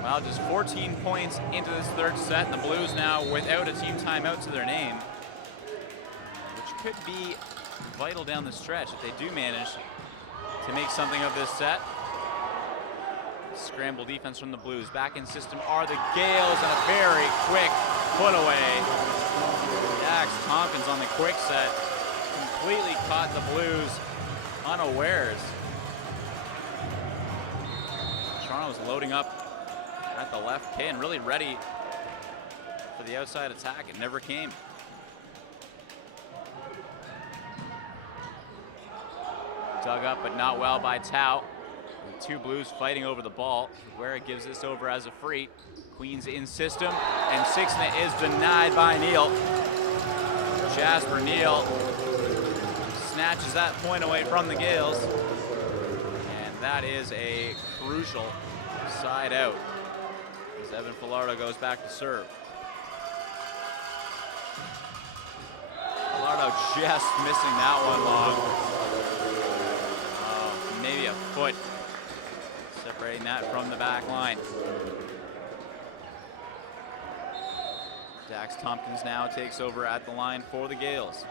Well, just 14 points into this third set, and the Blues now without a team timeout to their name, which could be vital down the stretch if they do manage to make something of this set. Scramble defense from the Blues. Back in system are the Gaels, and a very quick put away. Dax Tompkins on the quick set completely caught the Blues unawares. Toronto's loading up at the left pin, really ready for the outside attack. It never came. Dug up, but not well by Tao. And two Blues fighting over the ball. Guerra gives this over as a free. Queens in system, and Sixna is denied by Neal. Jasper Neal snatches that point away from the Gaels. And that is a crucial side out, as Evan Villardo goes back to serve. Villardo just missing that one long. Maybe a foot separating that from the back line. Dax Tompkins now takes over at the line for the Gaels.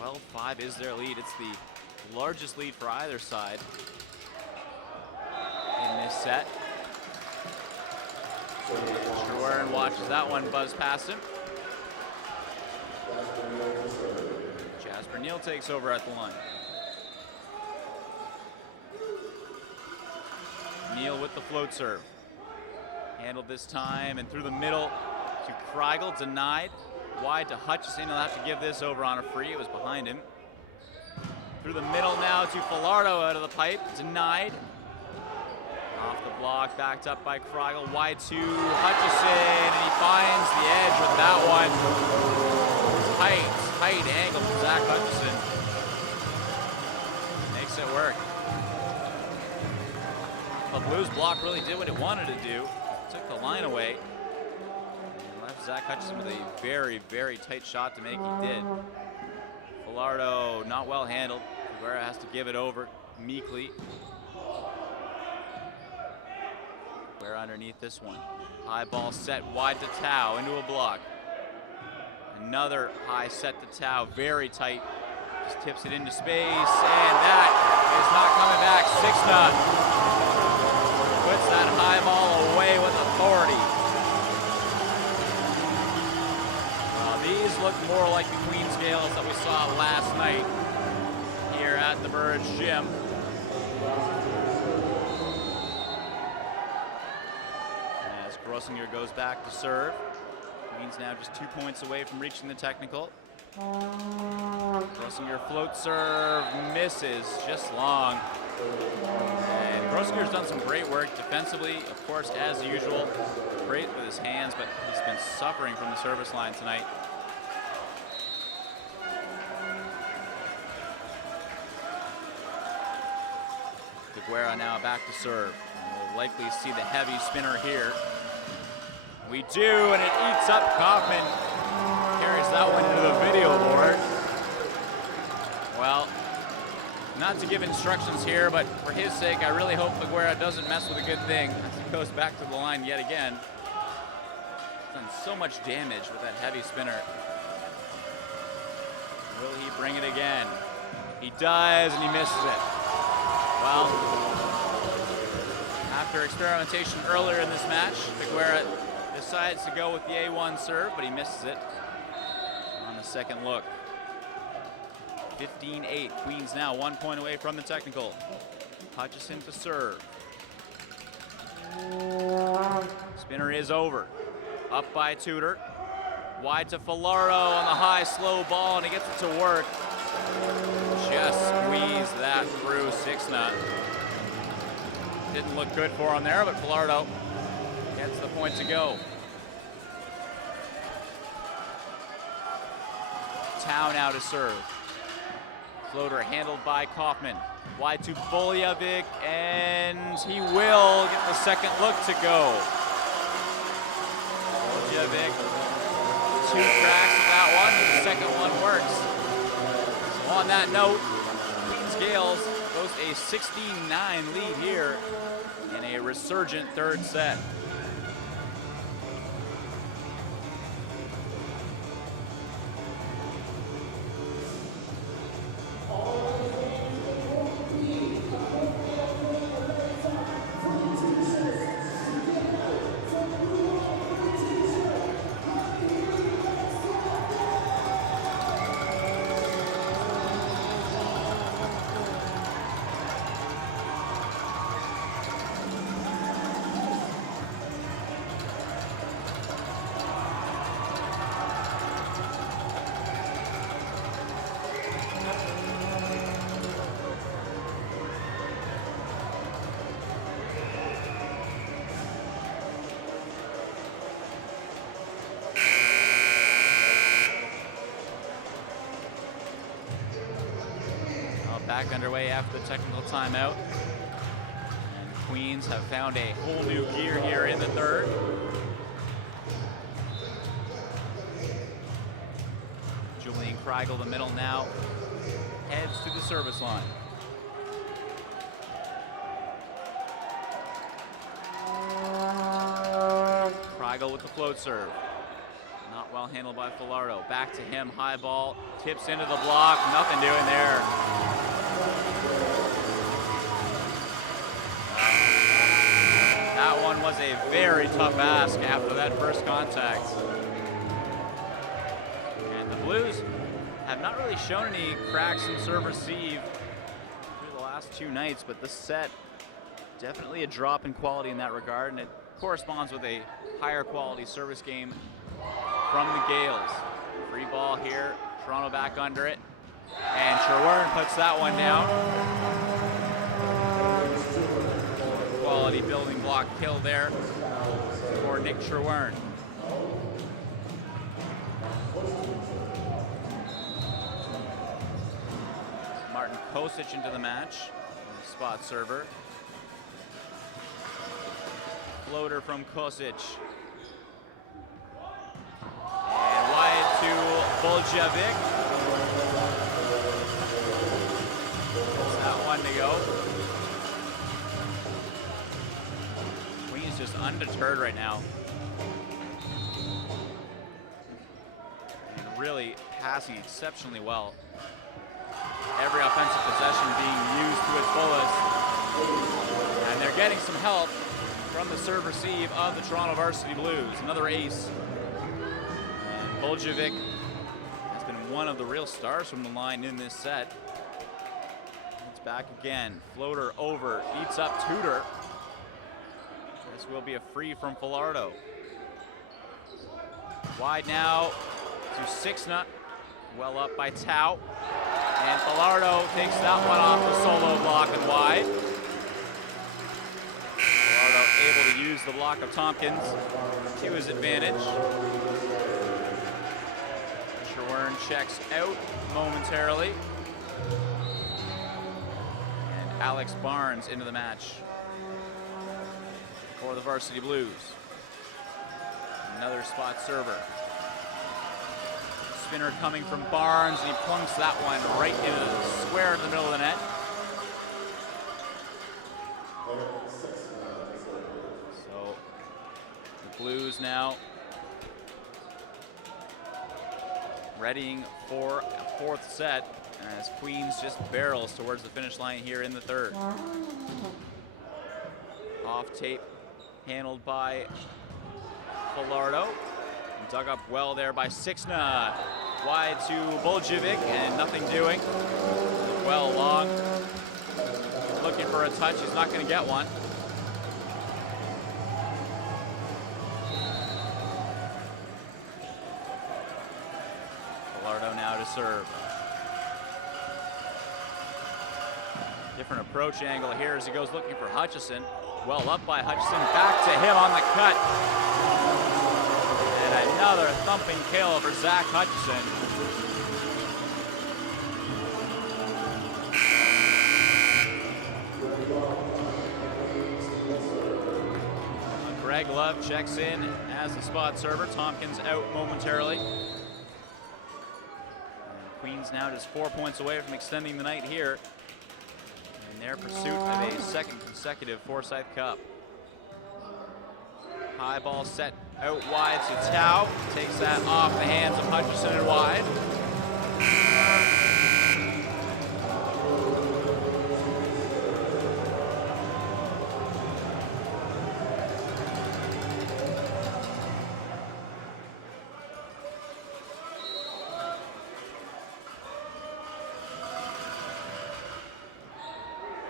12-5 is their lead. It's the largest lead for either side in this set. Treward watches that one buzz past him. Jasper Neal takes over at the line. Neal with the float serve. Handled this time and through the middle to Kreigel, denied. Wide to Hutchison. He'll have to give this over on a free. It was behind him. through the middle now to Falardo out of the pipe, denied. Off the block, backed up by Kreigel, wide to Hutchison, and he finds the edge with that one. Tight angle from Zach Hutchison. Makes it work. The Blues block really did what it wanted to do. Took the line away. And left Zach Hutchison with a very, very tight shot to make. He did. Falardo not well handled. Figueroa has to give it over meekly. Where underneath this one. High ball set wide to Tao into a block. Another high set to Tao, very tight. Just tips it into space, and that is not coming back. 6-0. Puts that high ball away with authority. These look more like the Queens Gaels that we saw last night here at the Burridge Gym. Grossinger goes back to serve. Queens now just 2 points away from reaching the technical. Grossinger float serve, misses just long. And Grossinger's done some great work defensively, of course, as usual. Great with his hands, but he's been suffering from the service line tonight. Figueroa now back to serve. We'll likely see the heavy spinner here. We do, and it eats up Kaufman. Carries that one into the video board. Well, not to give instructions here, but for his sake, I really hope Figueroa doesn't mess with a good thing as he goes back to the line yet again. He's done so much damage with that heavy spinner. Will he bring it again? He does, and he misses it. Well, after experimentation earlier in this match, Figueroa decides to go with the A1 serve, but he misses it on the second look. 15-8, Queens now 1 point away from the technical. Hutchison to serve. Spinner is over. Up by Tudor. Wide to Falardo on the high, slow ball, and he gets it to work. Just squeeze that through. 6-0. Didn't look good for him there, but Falardo gets the point to go. Tao now to serve. Floater handled by Kaufman. Wide to Voljevic, and he will get the second look to go. Voljevic, 2 cracks at that one, and the second one works. So on that note, Queens Gaels goes a 69 lead here in a resurgent third set. Back underway after the technical timeout. And Queens have found a whole new gear here in the third. Julian Kreigel, the middle now, heads to the service line. Kreigel with the float serve. Not well handled by Falardo. Back to him, high ball, tips into the block, nothing doing there. That one was a very tough ask after that first contact. And the Blues have not really shown any cracks in serve receive through the last 2 nights, but this set, definitely a drop in quality in that regard, and it corresponds with a higher quality service game from the Gaels. Free ball here, Toronto back under it. And Sherwern puts that one down. Quality building block kill there for Nick Sherwern. Martin Kosic into the match, spot server. Floater from Kosic. And wide to Voljevic. That one to go. Queen's just undeterred right now. And really passing exceptionally well. Every offensive possession being used to its fullest. And they're getting some help from the serve receive of the Toronto Varsity Blues. Another ace. And Voljevic has been one of the real stars from the line in this set. It's back again. Floater over, beats up Tudor. This will be a free from Falardo. Wide now to Sixna. Well up by Tau. And Falardo takes that one off the solo block and wide. Falardo able to use the block of Tompkins to his advantage. Sherwern checks out momentarily. And Alex Barnes into the match for the Varsity Blues. Another spot server. Spinner coming from Barnes, and he plunks that one right into the square in the middle of the net. So the Blues now readying for a fourth set as Queens just barrels towards the finish line here in the third. Off tape, handled by Falardo. Dug up well there by Sixna. Wide to Voljevic, and nothing doing. Well long. Looking for a touch, he's not going to get one. Falardo now to serve. Different approach angle here as he goes looking for Hutchison. Well up by Hutchison, back to him on the cut. Another thumping kill for Zach Hutchison. Greg Love checks in as the spot server. Tompkins out momentarily. And Queens now just 4 points away from extending the night here in their pursuit of a second consecutive Forsyth Cup. High ball set out wide to Tau. Takes that off the hands of Hutchison and wide.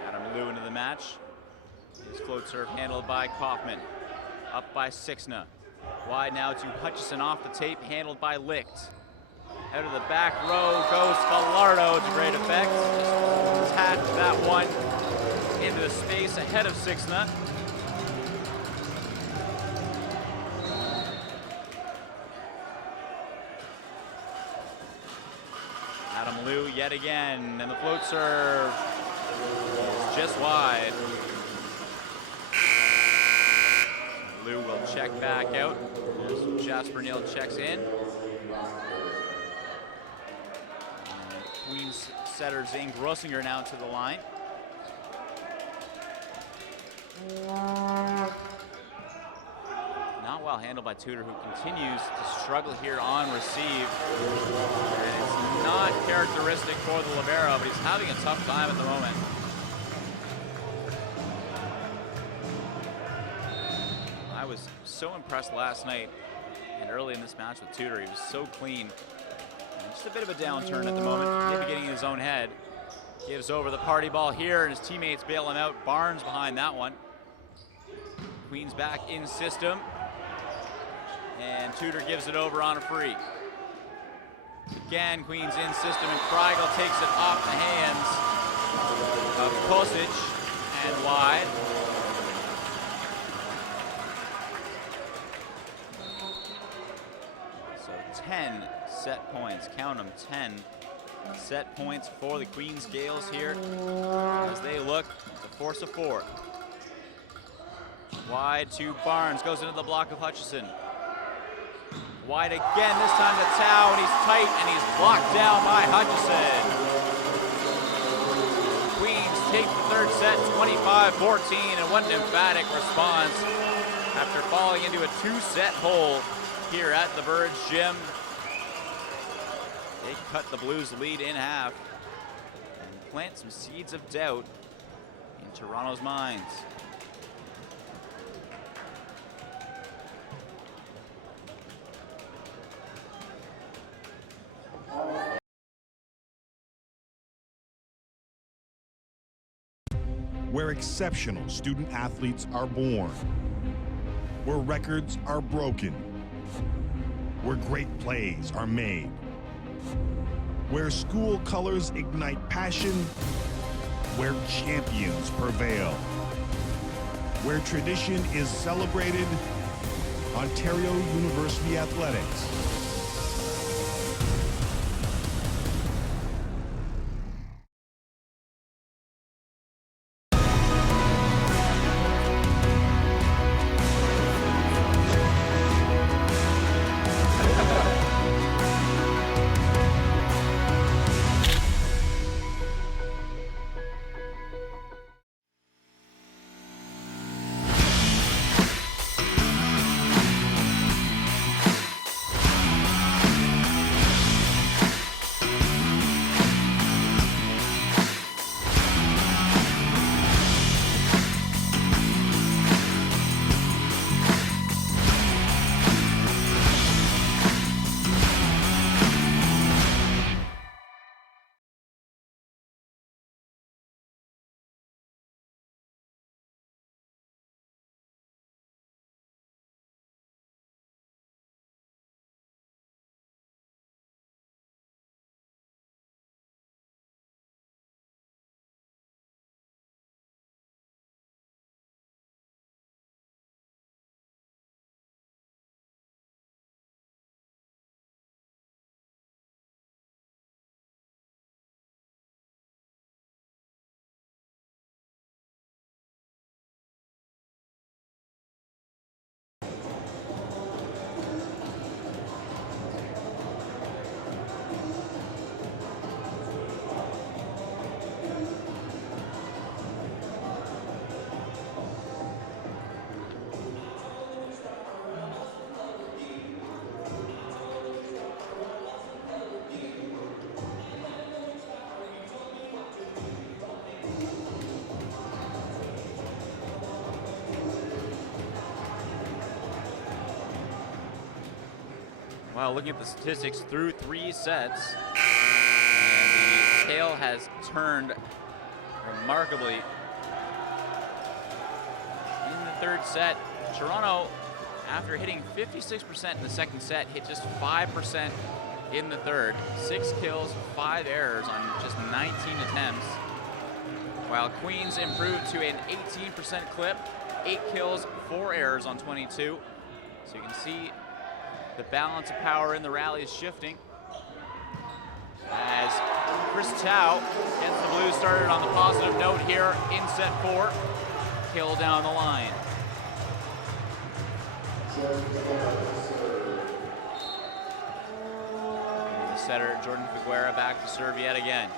Adam Liu into the match. His float serve handled by Kaufman. Up by Sixna. Wide now to Hutchison off the tape, handled by Licht. Out of the back row goes Falardo to great effect. Just attached that one into the space ahead of Sixna. Adam Liu yet again, and the float serve is just wide. Liu will check back out as Jasper Neal checks in. Queens setter Zane Grossinger now to the line. Not well handled by Tudor, who continues to struggle here on receive. And it's not characteristic for the libero, but he's having a tough time at the moment. I was so impressed last night and early in this match with Tudor. He was so clean. And just a bit of a downturn at the moment. Maybe getting in his own head. Gives over the party ball here, and his teammates bail him out. Barnes behind that one. Queens back in system. And Tudor gives it over on a free. Again, Queens in system, and Kreigel takes it off the hands of Kosic and wide. So 10 set points, count them, 10 set points for the Queens Gaels here as they look to force a fourth. Wide to Barnes, goes into the block of Hutchison. Wide again, this time to Tao, and he's tight, and he's blocked down by Hutchison. Queens take the third set, 25-14, and what an emphatic response after falling into a two-set hole here at the Verge Gym. They cut the Blues' lead in half and plant some seeds of doubt in Toronto's minds. Where exceptional student athletes are born. Where records are broken. Where great plays are made. Where school colors ignite passion. Where champions prevail. Where tradition is celebrated. Ontario University Athletics. Well, looking at the statistics through 3 sets, and the tail has turned remarkably. In the third set, Toronto, after hitting 56% in the second set, hit just 5% in the third. 6 kills, 5 errors on just 19 attempts, while Queens improved to an 18% clip, 8 kills, 4 errors on 22. So you can see the balance of power in the rally is shifting as Chris Tao gets the Blues started on the positive note here in set 4. Kill down the line. And the setter, Jordan Figueroa, back to serve yet again.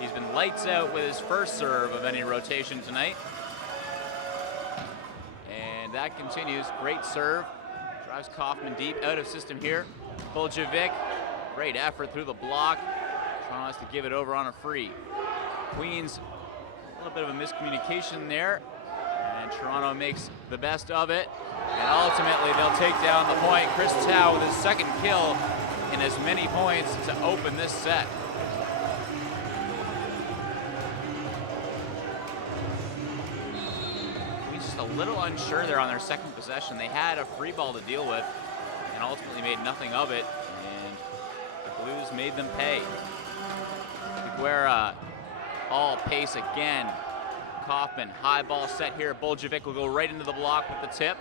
He's been lights out with his first serve of any rotation tonight. And that continues. Great serve. Drives Kaufman deep out of system here. Boljevic, great effort through the block. Toronto has to give it over on a free. Queens, a little bit of a miscommunication there. And Toronto makes the best of it. And ultimately they'll take down the point. Chris Tao with his second kill and as many points to open this set. A little unsure there on their second possession. They had a free ball to deal with and ultimately made nothing of it. And the Blues Blues made them pay. Figuera, all pace again. Kaufman, high ball set here. Boljevic will go right into the block with the tip.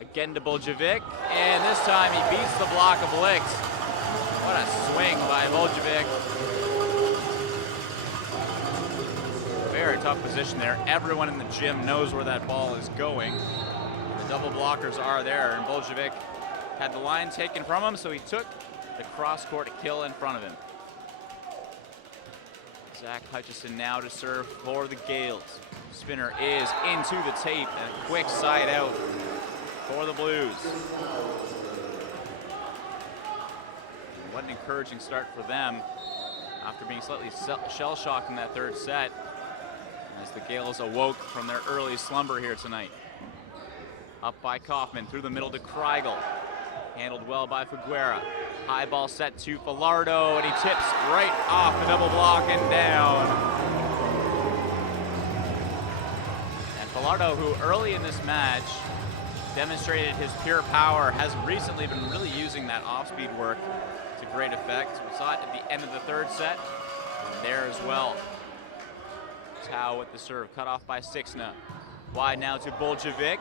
Again to Boljevic, and this time he beats the block of Licht. What a swing by Boljevic. Very tough position there. Everyone in the gym knows where that ball is going. The double blockers are there, and Boljevic had the line taken from him, so he took the cross-court kill in front of him. Zach Hutchison now to serve for the Gaels. Spinner is into the tape, and a quick side out for the Blues. What an encouraging start for them after being slightly shell-shocked in that third set, as the Gaels awoke from their early slumber here tonight. Up by Kaufman, through the middle to Kreigel. Handled well by Figuera. High ball set to Falardo, and he tips right off the double block and down. And Falardo, who early in this match demonstrated his pure power, has recently been really using that off-speed work to great effect. We saw it at the end of the third set, and there as well. Tau with the serve, cut off by Sixna. Wide now to Boljevic.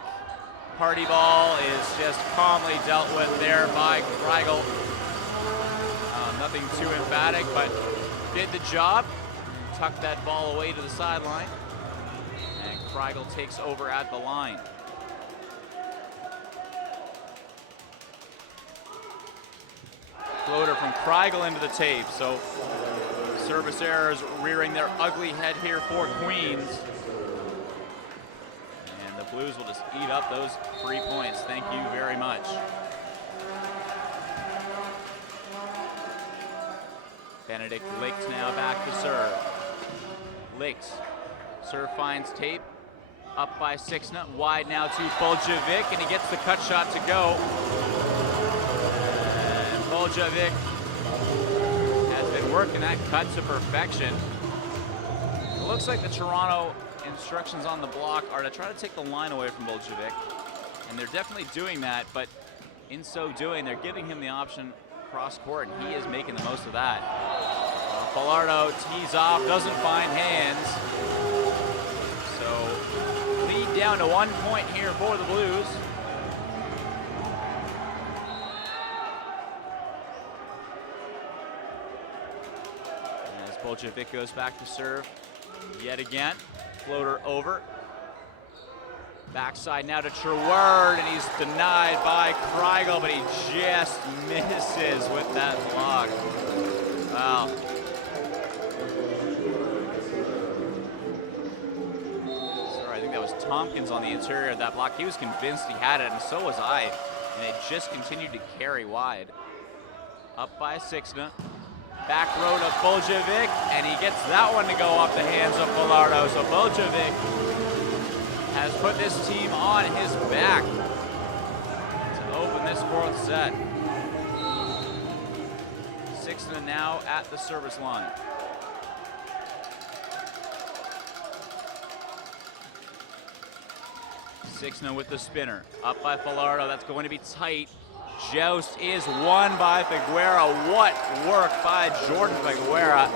Party ball is just calmly dealt with there by Kreigel. Nothing too emphatic, but did the job. Tucked that ball away to the sideline. And Kreigel takes over at the line. Floater from Kreigel into the tape. So service errors rearing their ugly head here for Queens. And the Blues will just eat up those 3 points. Thank you very much. Benedict Licht now back to serve. Licht, serve finds tape. Up by Sixna, wide now to Boljevic, and he gets the cut shot to go. And Boljevic has been working that cut to perfection. It looks like the Toronto instructions on the block are to try to take the line away from Boljevic, and they're definitely doing that, but in so doing, they're giving him the option cross court, and he is making the most of that. Falardo tees off, doesn't find hands. So lead down to 1 point here for the Blues. As Boljevic goes back to serve yet again. Floater over. Backside now to Treward, and he's denied by Kreigel, but he just misses with that block. Wow. Sorry, I think that was Tompkins on the interior of that block. He was convinced he had it, and so was I. And it just continued to carry wide. Up by Sixna. Back row to Boljevic, and he gets that one to go off the hands of Falardo. So Boljevic has put this team on his back to open this fourth set. Sixna now at the service line. Sixna with the spinner. Up by Falardo, that's going to be tight. Joust is won by Figuera. What work by Jordan Figuera.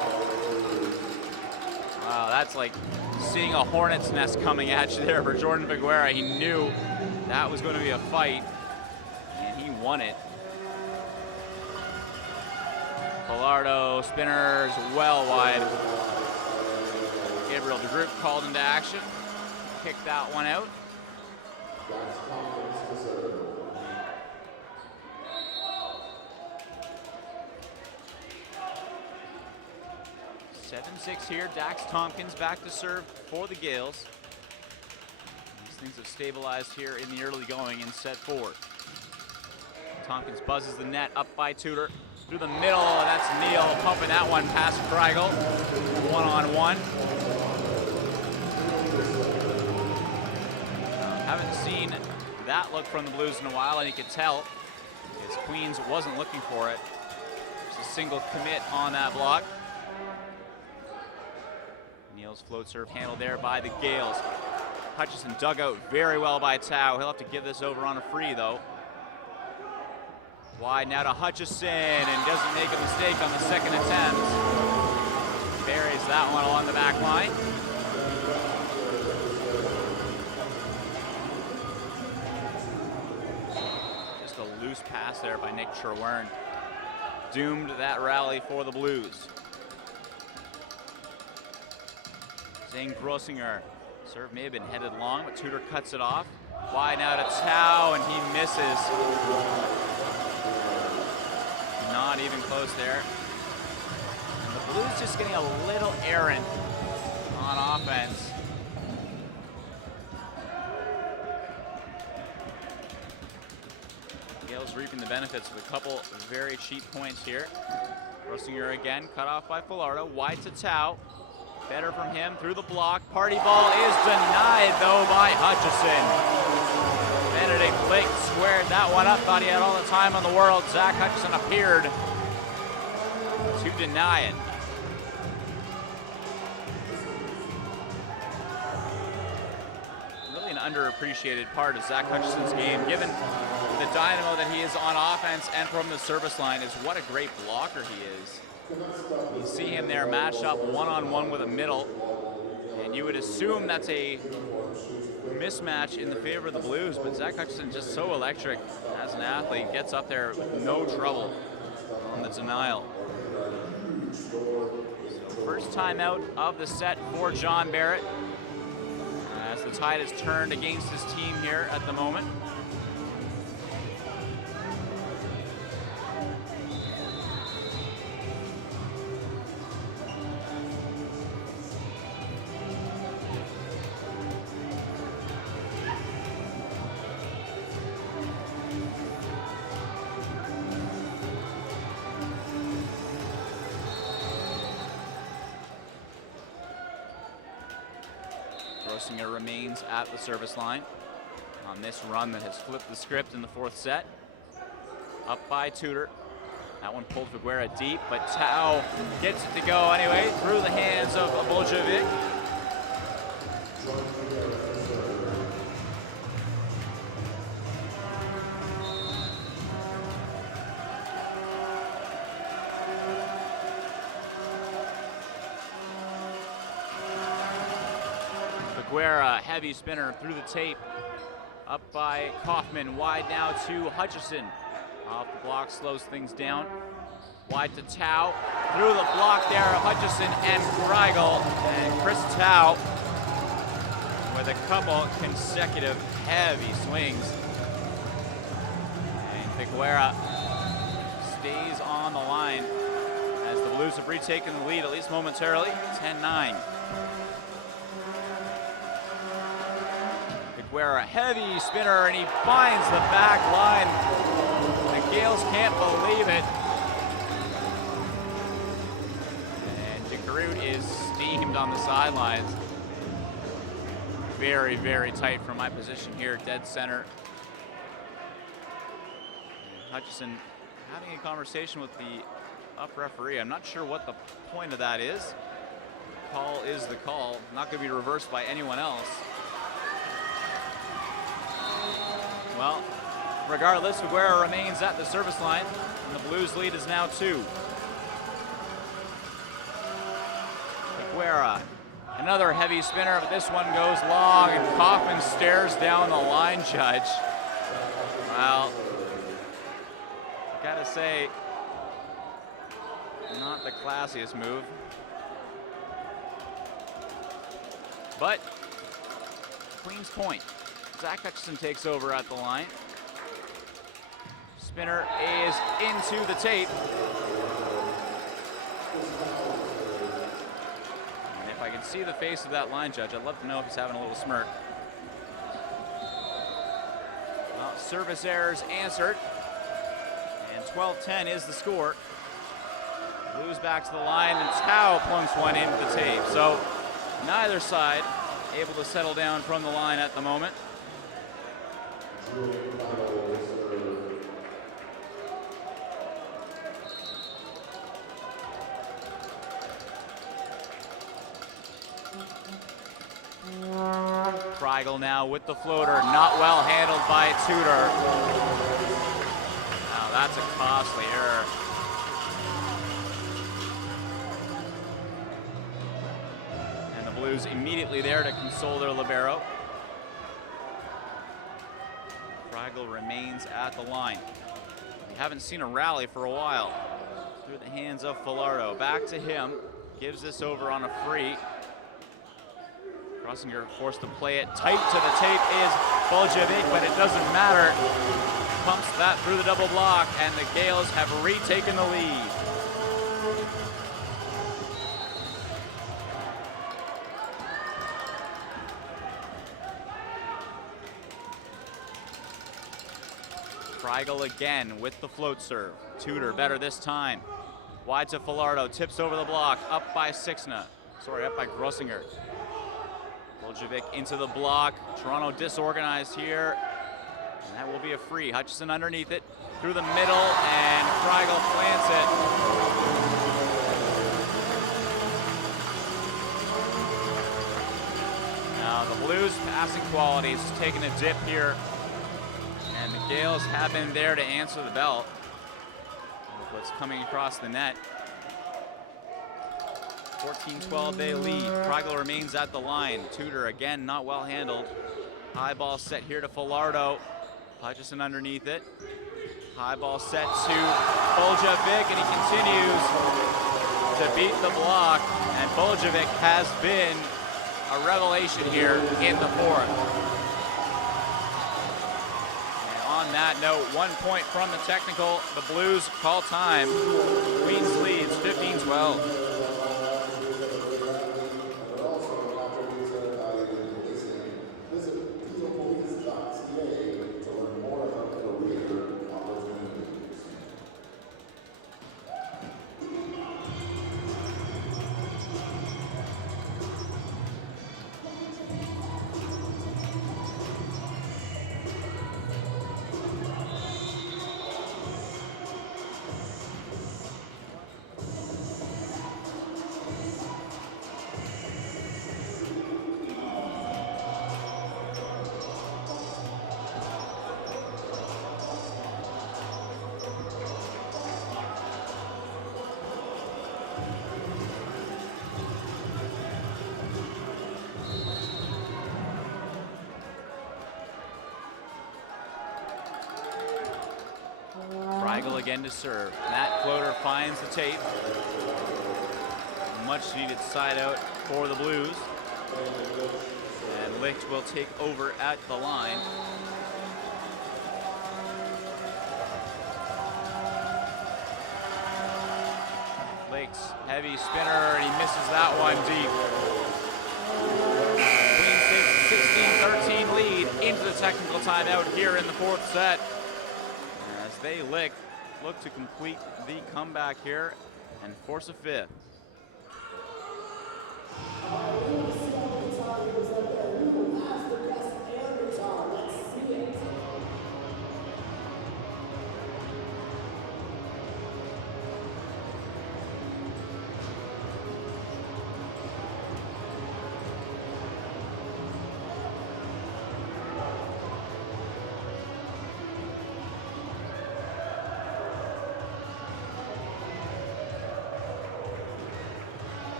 Wow, that's like seeing a hornet's nest coming at you there for Jordan Figuera. He knew that was going to be a fight, and he won it. Falardo, spinners well wide. Gabriel DeGroot called into action. Kicked that one out. 7-6 here. Dax Tompkins back to serve for the Gaels. These things have stabilized here in the early going in set 4. Tompkins buzzes the net up by Tudor. Through the middle, and that's Neal pumping that one past Kreigel. 1-on-1. Haven't seen that look from the Blues in a while, and you could tell as Queens wasn't looking for it. Just a single commit on that block. Neal's float serve handled there by the Gaels. Hutchison dug out very well by Tau. He'll have to give this over on a free, though. Wide now to Hutchison, and doesn't make a mistake on the second attempt. Buries that one along the back line. Just a loose pass there by Nick Cherwern. Doomed that rally for the Blues. Zane Grossinger. Serve may have been headed long, but Tudor cuts it off. Wide now to Tao, and he misses. Not even close there. And the Blues just getting a little errant on offense. Gaels reaping the benefits with a couple very cheap points here. Grossinger again, cut off by Falardo. Wide to Tao. Better from him through the block. Party ball is denied, though, by Hutchison. Benedict Blake squared that one up. Thought he had all the time in the world. Zach Hutchison appeared to deny it. Really an underappreciated part of Zach Hutchison's game, given the dynamo that he is on offense and from the service line, is what a great blocker he is. You see him there matched up one-on-one with a middle, and you would assume that's a mismatch in the favor of the Blues, but Zach Hutchison just so electric as an athlete, gets up there with no trouble on the denial. So first time out of the set for John Barrett, as the tide has turned against his team here at the moment. Grossinger remains at the service line on this run that has flipped the script in the fourth set. Up by Tudor. That one pulled Figueira deep, but Tao gets it to go anyway through the hands of Boljevic. Figueira, heavy spinner through the tape. Up by Kaufman, wide now to Hutchison. Off the block, slows things down. Wide to Tao. Through the block there of Hutchison and Greigel. And Chris Tao with a couple consecutive heavy swings. And Figueira stays on the line as the Blues have retaken the lead, at least momentarily, 10-9. Figueira, heavy spinner, and he finds the back line. The Gaels can't believe it. And DeGroot is steamed on the sidelines. Very, very tight from my position here, dead center. And Hutchison having a conversation with the up referee. I'm not sure what the point of that is. Call is the call. Not going to be reversed by anyone else. Well, regardless, Figueira remains at the service line, and the Blues lead is now 2. Figueira, another heavy spinner, but this one goes long, and Kaufman stares down the line judge. Well, gotta say, not the classiest move. But Queen's Point. Zach Hutchison takes over at the line. Spinner is into the tape. And if I can see the face of that line judge, I'd love to know if he's having a little smirk. Well, service errors answered. And 12-10 is the score. Blues back to the line, and Tao plunks one into the tape. So neither side able to settle down from the line at the moment. Greigel now with the floater, not well handled by Tudor. Now that's a costly error. And the Blues immediately there to console their libero. Fragel remains at the line. We haven't seen a rally for a while. Through the hands of Falardo. Back to him. Gives this over on a free. Grossinger forced to play it tight to the tape is Boljevic, but it doesn't matter. Pumps that through the double block, and the Gaels have retaken the lead. Fragel again with the float serve. Tudor better this time. Wide to Falardo, tips over the block, up by up by Grossinger. Boljevic into the block. Toronto disorganized here. And that will be a free. Hutchison underneath it, through the middle, and Fragel plants it. Now the Blues' passing quality is taking a dip here. And the Gaels have been there to answer the bell. With what's coming across the net. 14-12 they lead. Fragel remains at the line. Tudor again not well handled. High ball set here to Falardo. Hutchison underneath it. High ball set to Boljevic, and he continues to beat the block. And Boljevic has been a revelation here in the fourth. And on that note, 1 point from the technical. The Blues call time. Queens leads 15-12. Fragel again to serve. That floater finds the tape. Much needed side out for the Blues. And Licht will take over at the line. Licht's heavy spinner, and he misses that one deep. Queens takes a 16-13 lead into the technical timeout here in the fourth set. As they look to complete the comeback here and force a fifth.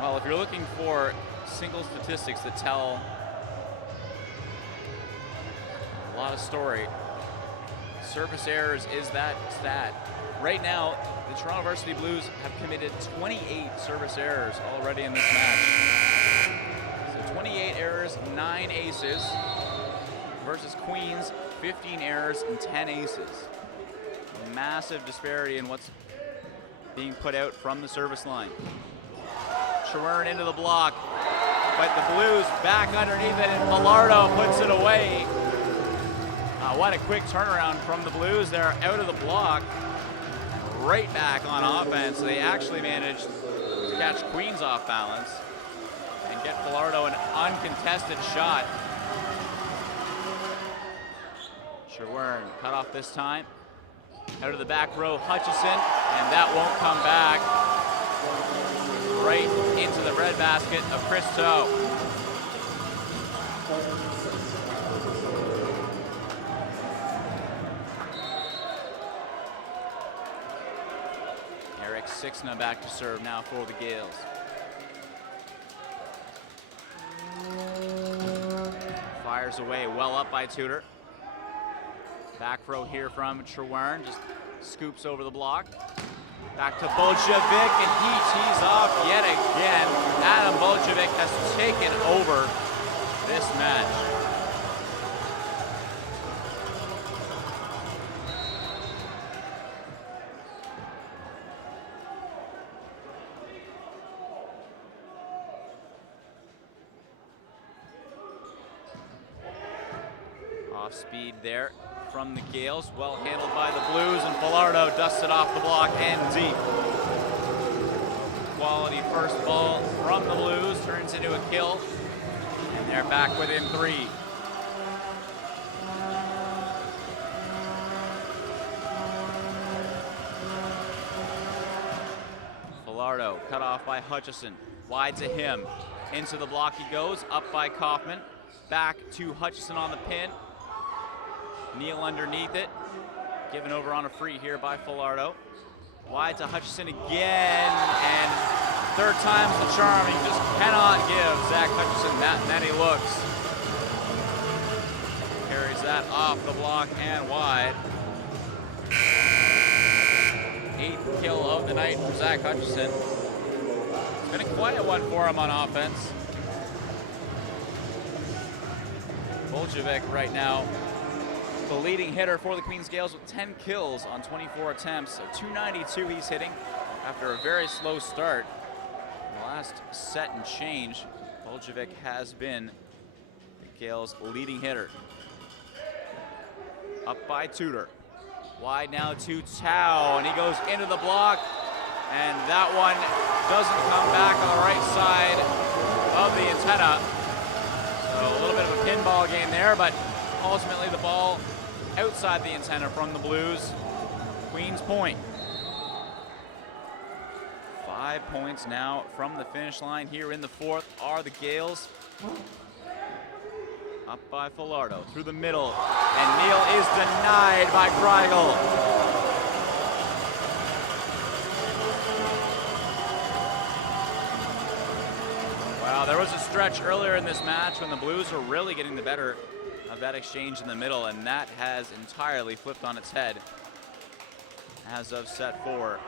Well, if you're looking for single statistics that tell a lot of story, service errors is that stat. Right now, the Toronto Varsity Blues have committed 28 service errors already in this match. So 28 errors, 9 aces, versus Queens, 15 errors and 10 aces. A massive disparity in what's being put out from the service line. Schwern into the block, but the Blues back underneath it, and Falardo puts it away. What a quick turnaround from the Blues. They're out of the block, right back on offense. They actually managed to catch Queens off balance and get Falardo an uncontested shot. Schwern cut off this time. Out of the back row, Hutchison, and that won't come back. Right into the breadbasket of Chris Toe. Sixna back to serve now for the Gaels. Fires away, well up by Tudor. Back row here from Trewern, just scoops over the block. Back to Boljevic, and he tees off yet again. Adam Boljevic has taken over this match. Off speed there from the Gaels, well handled by the Blues, and Falardo dusts it off the block and deep. Quality first ball from the Blues, turns into a kill, and they're back within 3. Falardo cut off by Hutchison, wide to him, into the block he goes, up by Kaufman, back to Hutchison on the pin. Neal underneath it, given over on a free here by Falardo. Wide to Hutchison again, and third time's the charm. You just cannot give Zach Hutchison that many looks. Carries that off the block and wide. 8th kill of the night for Zach Hutchison. It's been a quiet one for him on offense. Boljevic right now, the leading hitter for the Queens Gaels with 10 kills on 24 attempts. So 292 he's hitting after a very slow start. The last set and change, Boljevic has been the Gaels' leading hitter. Up by Tudor. Wide now to Tao, and he goes into the block, and that one doesn't come back on the right side of the antenna. So a little bit of a pinball game there, but ultimately the ball outside the antenna from the Blues. Queens point. 5 points now from the finish line here in the 4th are the Gaels. Up by Falardo through the middle, and Neal is denied by Kreigel. Wow, there was a stretch earlier in this match when the Blues were really getting the better of that exchange in the middle, and that has entirely flipped on its head as of set 4.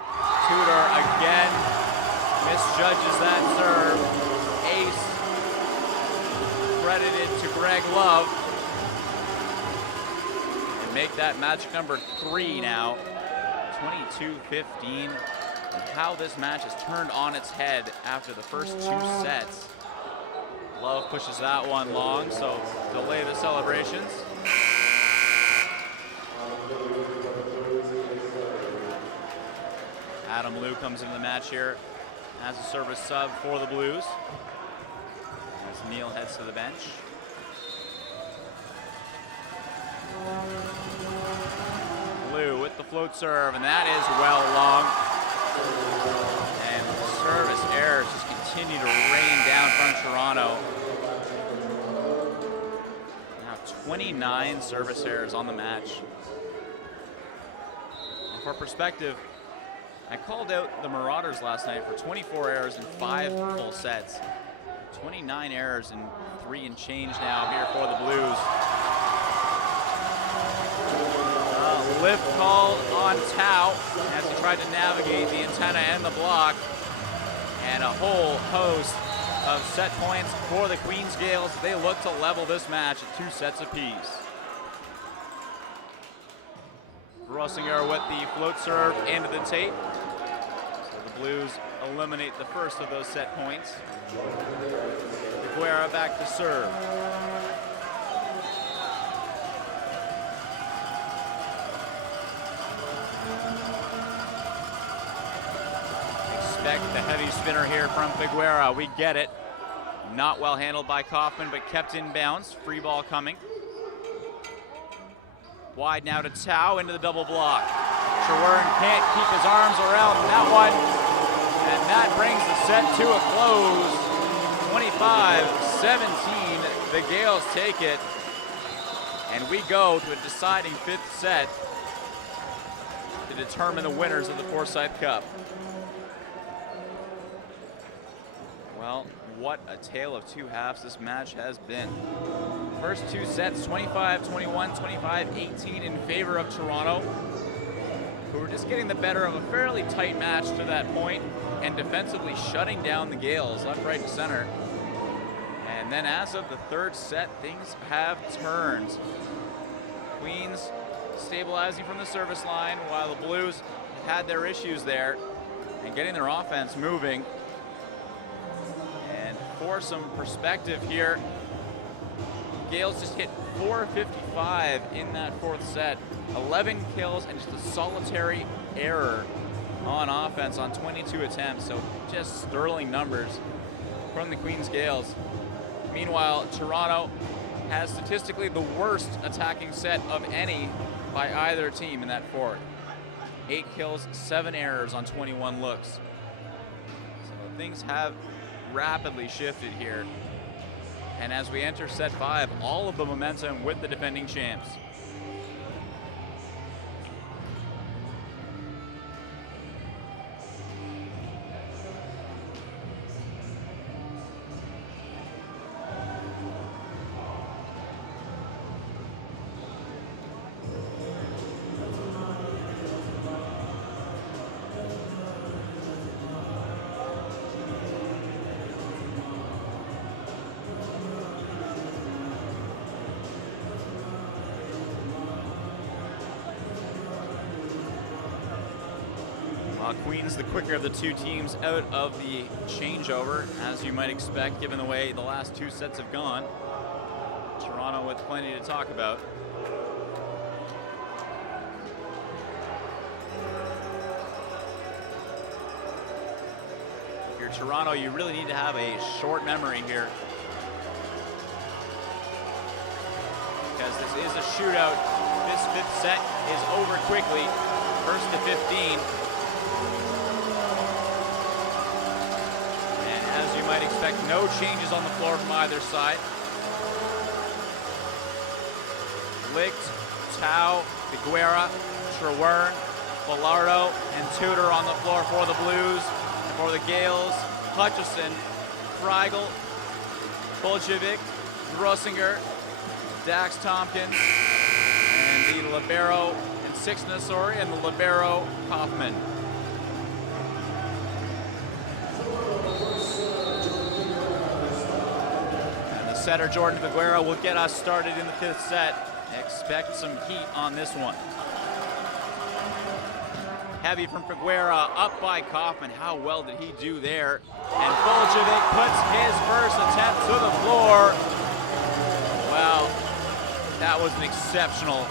Tudor again misjudges that serve. Ace credited to Greg Love, and make that magic number 3 now. 22-15, and how this match has turned on its head after the first 2 sets. Love pushes that one long, so delay the celebrations. Adam Liu comes into the match here as a service sub for the Blues, as Neal heads to the bench. Liu with the float serve, and that is well long. And service errors just continue to rain down from Toronto. Now 29 service errors on the match. And for perspective, I called out the Marauders last night for 24 errors in 5 full sets. 29 errors in 3 and change now here for the Blues. Lift called on Tao as he tried to navigate the antenna and the block. And a whole host of set points for the Queens Gaels. They look to level this match at 2 sets apiece. Rossinger with the float serve into the tape. So the Blues eliminate the first of those set points. Guerra back to serve. Expect the heavy spinner here from Figuera. We get it. Not well handled by Kaufman, but kept in bounds. Free ball coming. Wide now to Tao into the double block. Trewern can't keep his arms around that one. And that brings the set to a close. 25-17. The Gaels take it. And we go to a deciding 5th set to determine the winners of the Forsyth Cup. Well, what a tale of two halves this match has been. First two sets, 25-21, 25-18 in favor of Toronto, who were just getting the better of a fairly tight match to that point and defensively shutting down the Gaels left, right, and center. And then as of the third set, things have turned. Queens stabilizing from the service line while the Blues had their issues there and getting their offense moving. And for some perspective here, Gaels just hit 455 in that fourth set, 11 kills and just a solitary error on offense on 22 attempts, so just sterling numbers from the Queens Gaels. Meanwhile, Toronto has statistically the worst attacking set of any by either team in that fourth. 8 kills, 7 errors on 21 looks. So things have rapidly shifted here. And as we enter set 5, all of the momentum with the defending champs. Queens, the quicker of the two teams out of the changeover, as you might expect, given the way the last two sets have gone. Toronto with plenty to talk about. If you're Toronto, you really need to have a short memory here, because this is a shootout. This fifth set is over quickly, first to 15. As you might expect, no changes on the floor from either side. Licht, Tau, Figuera, Trewern, Villardo, and Tudor on the floor for the Blues. And for the Gaels, Hutchison, Kreigel, Boljevic, Grossinger, Dax Tompkins, and the libero and Sixnasori, and the libero Kaufman. Setter Jordan Figuera will get us started in the fifth set. Expect some heat on this one. Heavy from Figuera, up by Kaufman. How well did he do there? And Boljevic puts his first attempt to the floor. Wow, that was an exceptional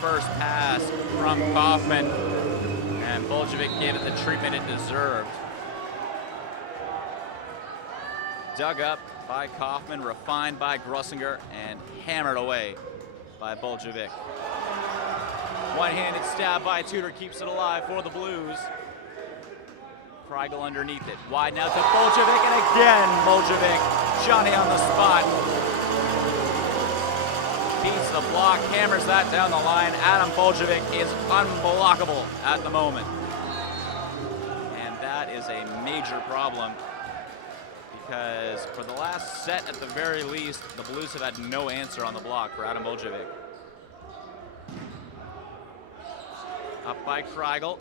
first pass from Kaufman. And Boljevic gave it the treatment it deserved. Dug up by Kaufman, refined by Grossinger, and hammered away by Boljevic. One-handed stab by Tudor keeps it alive for the Blues. Kreigel underneath it. Wide now to Boljevic, and again Boljevic, Johnny on the spot. Beats the block, hammers that down the line. Adam Boljevic is unblockable at the moment. And that is a major problem, because for the last set at the very least, the Blues have had no answer on the block for Adam Boljevic. Up by Kreigel.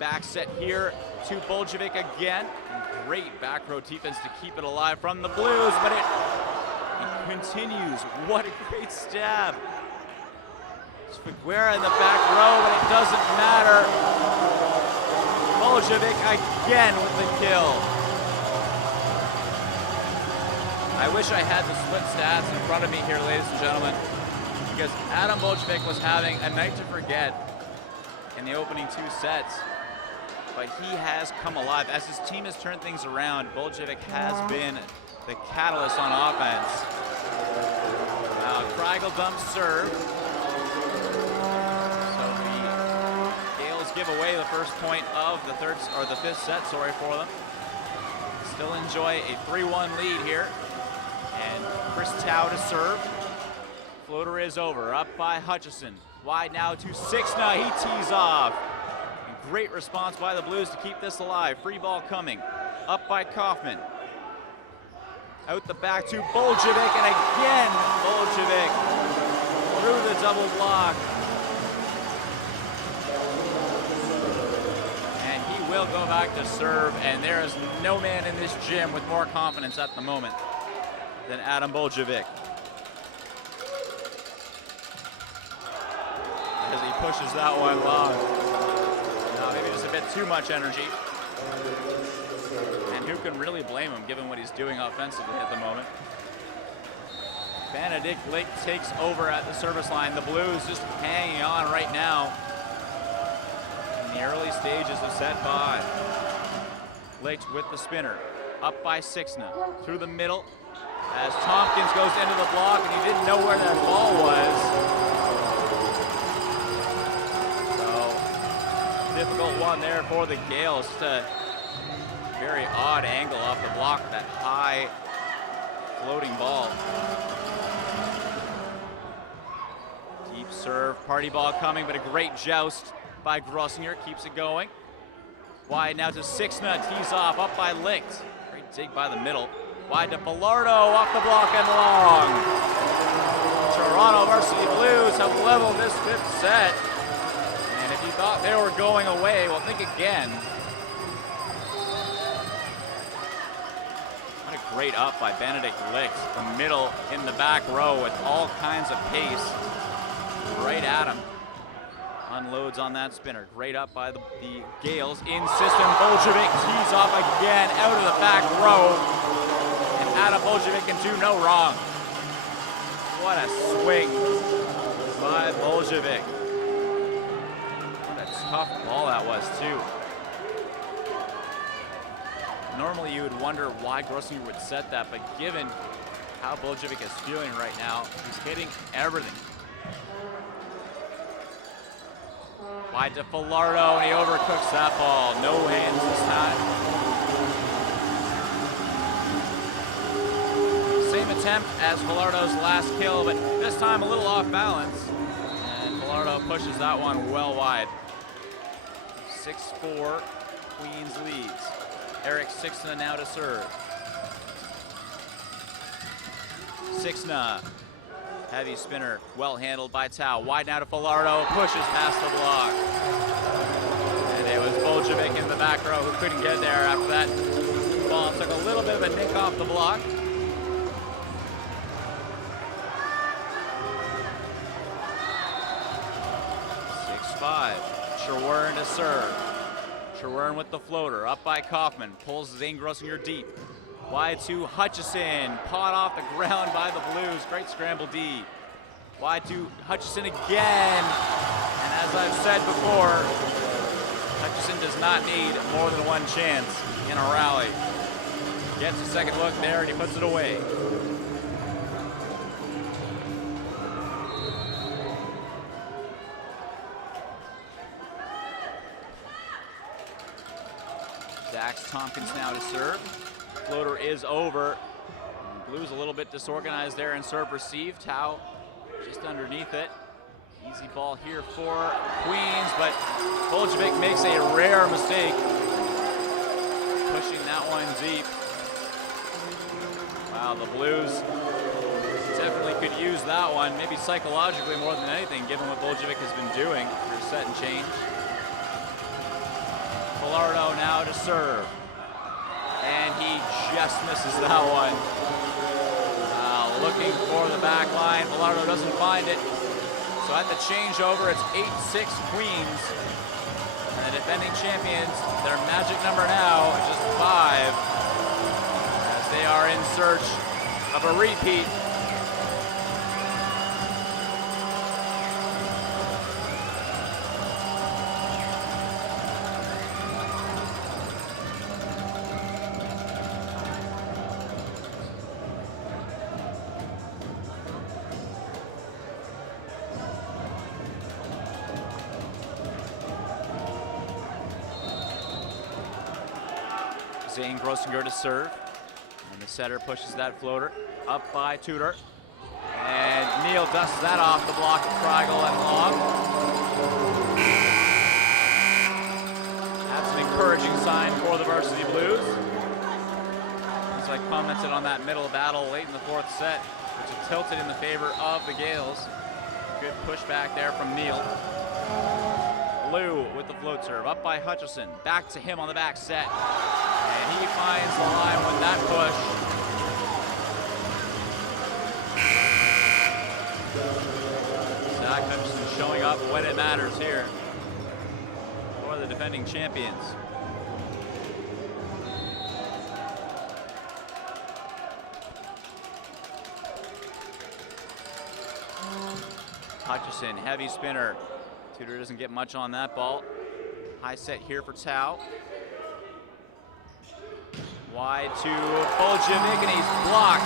Back set here to Boljevic again. And great back row defense to keep it alive from the Blues, but it continues. What a great stab. It's Figuera in the back row, but it doesn't matter. Boljevic again with the kill. I wish I had the split stats in front of me here, ladies and gentlemen, because Adam Boljevic was having a night to forget in the opening two sets, but he has come alive. As his team has turned things around, Boljevic has been the catalyst on offense. Kreigel dump serve. So the Gaels give away the first point of the fifth set, for them. Still enjoy a 3-1 lead here. And Chris Tau to serve. Floater is over, up by Hutchison. Wide now to Sixna, he tees off. And great response by the Blues to keep this alive. Free ball coming, up by Kaufman. Out the back to Boljevic, and again, Boljevic through the double block. And he will go back to serve, and there is no man in this gym with more confidence at the moment than Adam Boljevic. As he pushes that one long. Now maybe just a bit too much energy. And who can really blame him given what he's doing offensively at the moment? Benedict Lake takes over at the service line. The Blues just hanging on right now in the early stages of set 5. Lake with the spinner, up by Sixna, through the middle as Tompkins goes into the block and he didn't know where that ball was. So, difficult one there for the Gaels. Just a very odd angle off the block, that high floating ball. Deep serve, party ball coming, but a great joust by Grossinger, keeps it going. Wide now to Sixna, tees off, up by Licht. Great dig by the middle. Wide to Bilardo, off the block and long. Toronto Varsity Blues have leveled this 5th set. And if you thought they were going away, well, think again. What a great up by Benedict Licht. The middle in the back row with all kinds of pace. Right at him. Unloads on that spinner. Great up by the Gaels. In system, Boljevic tees off again out of the back row. And Adam Boljevic can do no wrong. What a swing by Boljevic. What a tough ball that was, too. Normally you would wonder why Grossinger would set that, but given how Boljevic is feeling right now, he's hitting everything. Wide to Bilardo, and he overcooks that ball. No hands this time. Same attempt as Bilardo's last kill, but this time a little off balance. And Bilardo pushes that one well wide. 6-4, Queens leads. Eric Sixna now to serve. Sixna. Heavy spinner, well handled by Tao. Wide now to Bilardo, pushes past the block. And it was Boljevic in the back row who couldn't get there after that. Ball took a little bit of a nick off the block. Sherwern to serve. Sherwern with the floater, up by Kaufman, pulls Zane Grossinger deep. Wide to Hutchison, pot off the ground by the Blues. Great scramble D. Wide to Hutchison again. And as I've said before, Hutchison does not need more than one chance in a rally. Gets a second look there and he puts it away. Dax Tompkins now to serve. Floater is over. Blues a little bit disorganized there in serve receive. Tao just underneath it. Easy ball here for Queens, but Boljevic makes a rare mistake. Pushing that one deep. Wow, the Blues definitely could use that one, maybe psychologically more than anything, given what Boljevic has been doing for set and change. Bilardo now to serve. And he just misses that one. Looking for the back line. Bilardo doesn't find it. So at the changeover, it's 8-6 Queens. And the defending champions, their magic number now is just 5. As they are in search of a repeat. Zane Grossinger to serve, and the setter pushes that floater up by Tudor, and Neal dusts that off the block of Kreigel and long. That's an encouraging sign for the Varsity Blues. as I commented on that middle battle late in the fourth set, which is tilted in the favor of the Gaels. Good pushback there from Neal. Lou with the float serve, up by Hutchison. Back to him on the back set. And he finds the line with that push. Zach Hutchison showing up when it matters here for the defending champions. Hutchison, heavy spinner. Tudor doesn't get much on that ball. High set here for Tao. Wide to Boljevic, and he's blocked.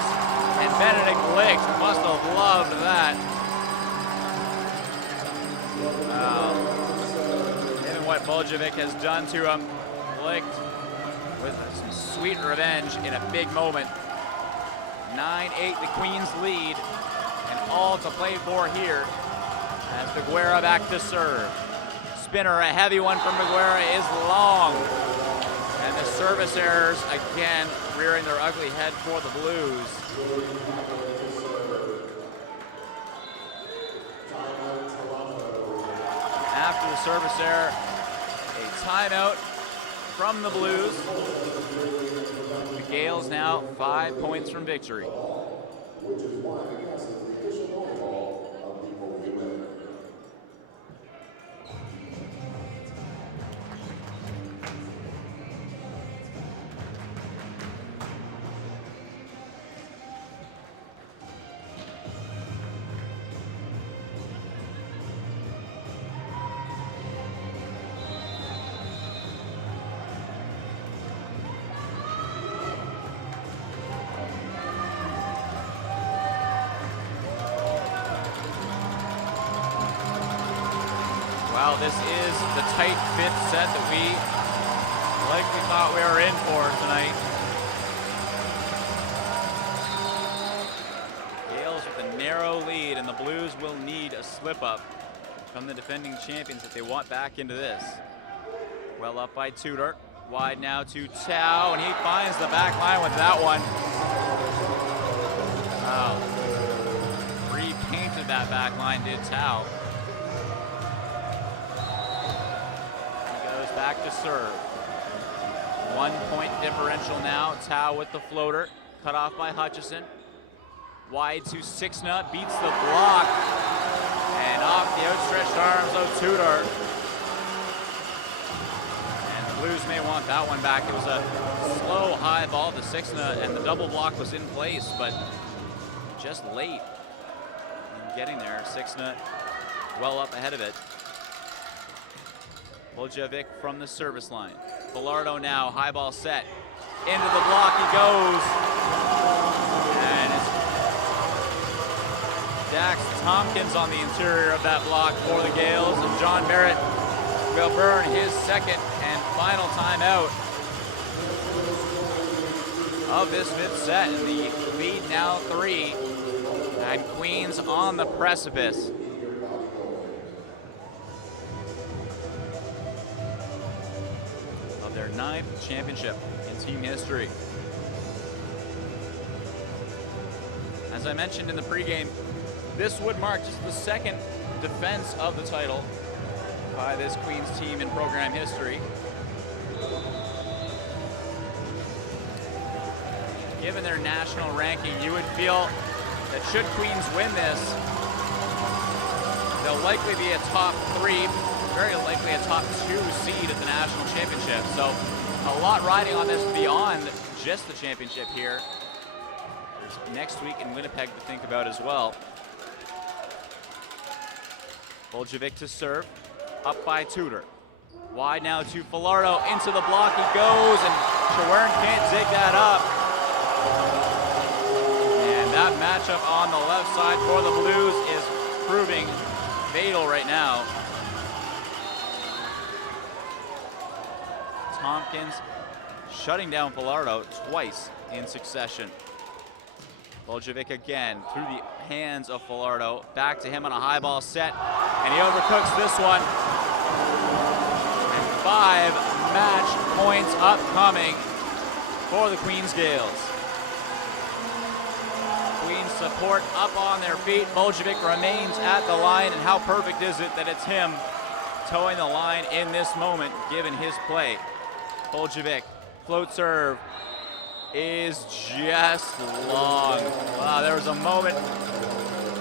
And Benedict Licht must have loved that. Given what Boljevic has done to him, Licht with some sweet revenge in a big moment. 9-8, the Queens lead, and all to play for here as Figuera back to serve. Spinner, a heavy one from Figuera, is long. And the service errors again rearing their ugly head for the Blues. After the service error, a timeout from the Blues. The Gaels now 5 points from victory. Which is why the cast is the official volleyball of the OUA. Wow, this is the tight fifth set that we likely thought we were in for tonight. Gaels with a narrow lead, and the Blues will need a slip-up from the defending champions if they want back into this. Well up by Tudor. Wide now to Tao, and he finds the back line with that one. Wow. Repainted that back line, did Tao. Back to serve. 1 point differential now. Tao with the floater. Cut off by Hutchison. Wide to Sixna. Beats the block. And off the outstretched arms of Tudor. And the Blues may want that one back. It was a slow high ball to Sixna, and the double block was in place, but just late in getting there. Sixna well up ahead of it. Boljevic from the service line. Bilardo now, high ball set. Into the block he goes. And it's Dax Tompkins on the interior of that block for the Gaels. And John Barrett will burn his second and final timeout of this fifth set. And the lead now 3. And Queens on the precipice. Their 9th championship in team history. As I mentioned in the pregame, this would mark just the second defense of the title by this Queens team in program history. Given their national ranking, you would feel that should Queens win this, they'll likely be a top 3, very likely a top 2 seed at the national championship. So a lot riding on this beyond just the championship here. There's next week in Winnipeg to think about as well. Boljevic to serve, up by Tudor. Wide now to Filardo, into the block he goes, and Chawern can't dig that up. And that matchup on the left side for the Blues is proving fatal right now. Tompkins shutting down Filardo twice in succession. Boljevic again through the hands of Filardo. Back to him on a high ball set, and he overcooks this one. And 5 match points upcoming for the Queens Gaels. support up on their feet. Boljevic remains at the line, and how perfect is it that it's him towing the line in this moment, given his play. Boljevic, float serve, is just long. Wow, there was a moment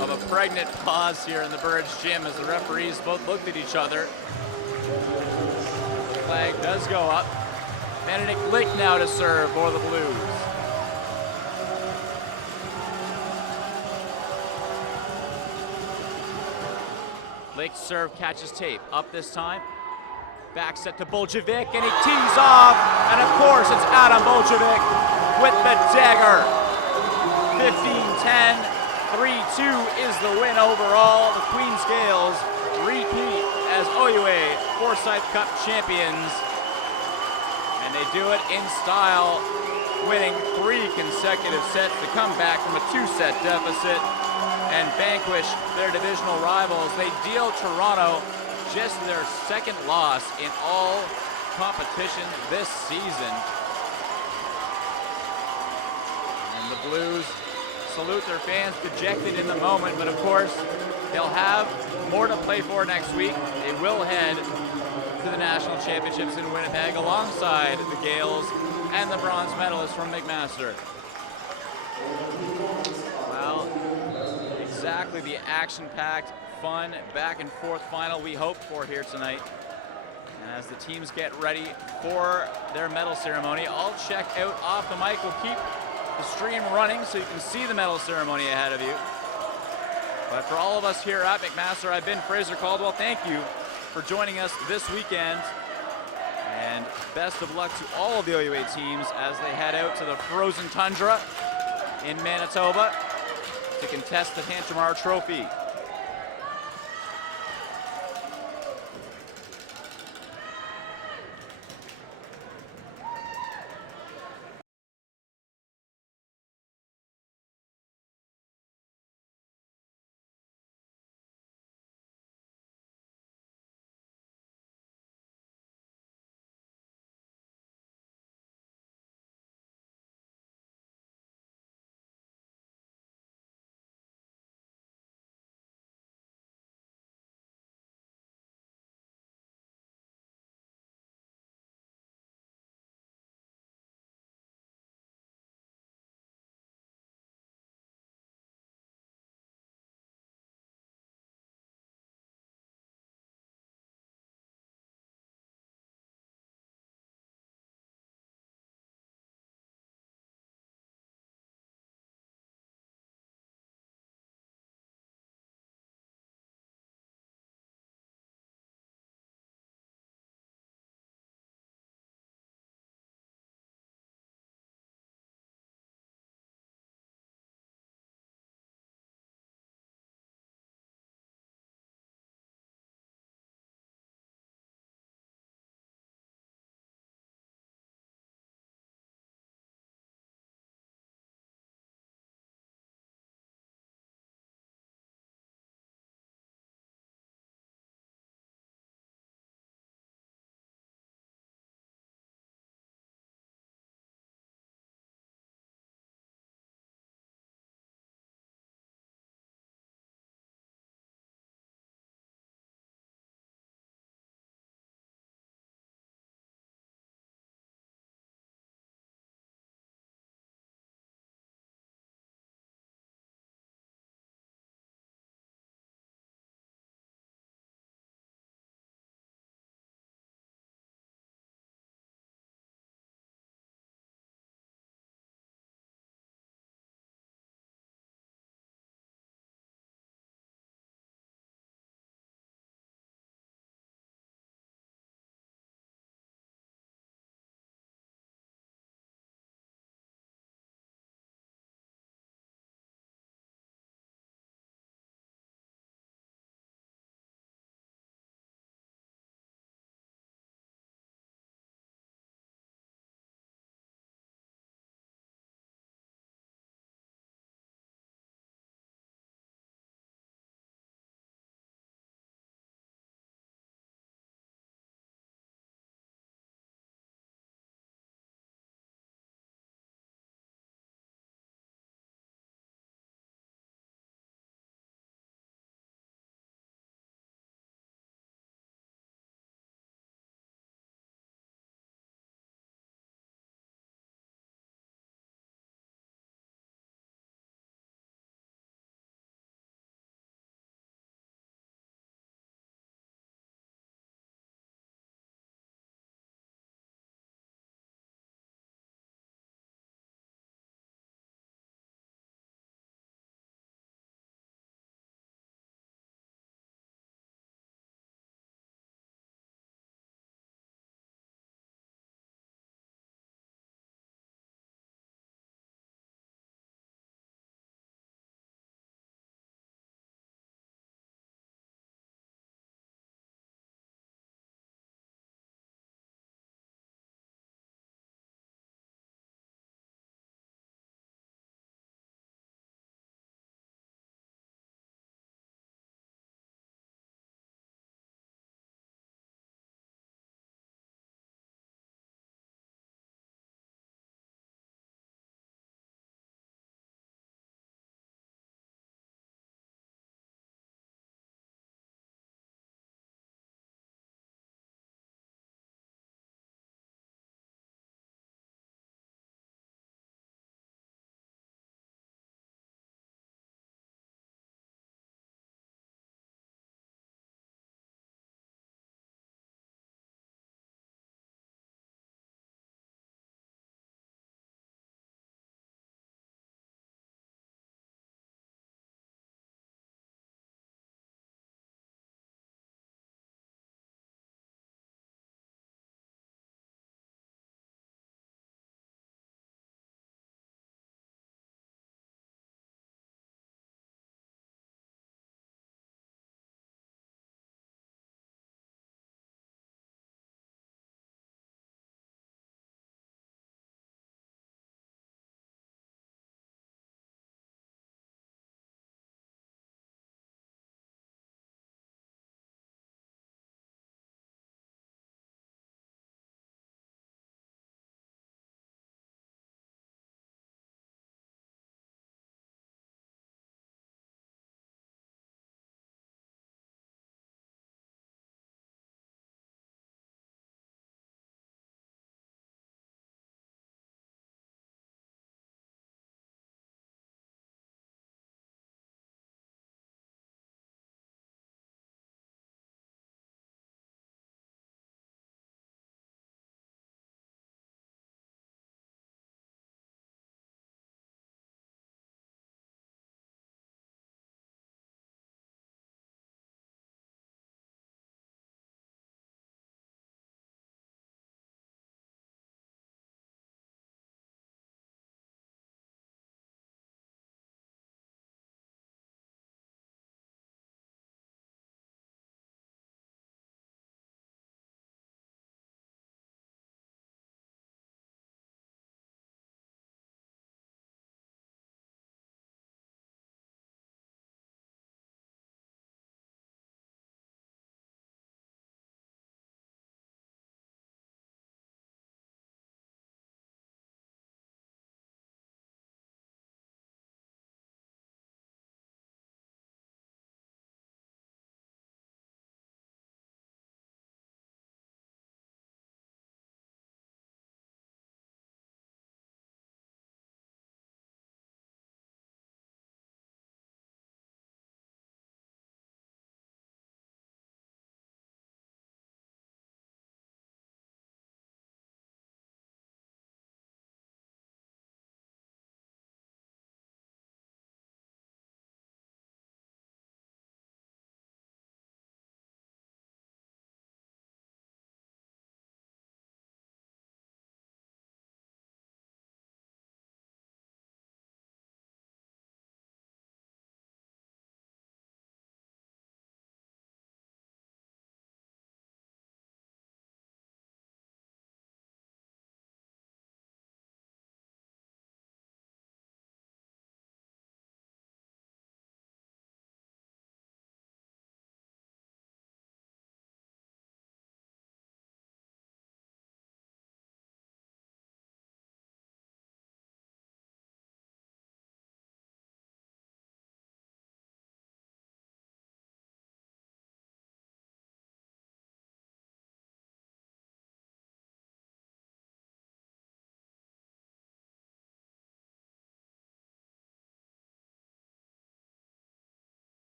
of a pregnant pause here in the Birds gym as the referees both looked at each other. Flag does go up. Benedict Lick now to serve for the Blues. Lick's serve catches tape. Up this time. Back set to Boljevic, and he tees off. And of course, it's Adam Boljevic with the dagger. 15-10, 3-2 is the win overall. The Queens Gaels repeat as OUA Forsyth Cup champions. And they do it in style, winning 3 consecutive sets to come back from a 2-set deficit and vanquish their divisional rivals. They deal Toronto just their second loss in all competitions this season. And the Blues salute their fans, dejected in the moment, but of course, they'll have more to play for next week. They will head to the National Championships in Winnipeg alongside the Gaels and the bronze medalists from McMaster. Well, exactly the action-packed, fun, back-and-forth final we hoped for here tonight. And as the teams get ready for their medal ceremony, I'll check out off the mic. We'll keep the stream running so you can see the medal ceremony ahead of you. But for all of us here at McMaster, I've been Fraser Caldwell. Thank you for joining us this weekend. And best of luck to all of the OUA teams as they head out to the frozen tundra in Manitoba to contest the Tantramar Trophy.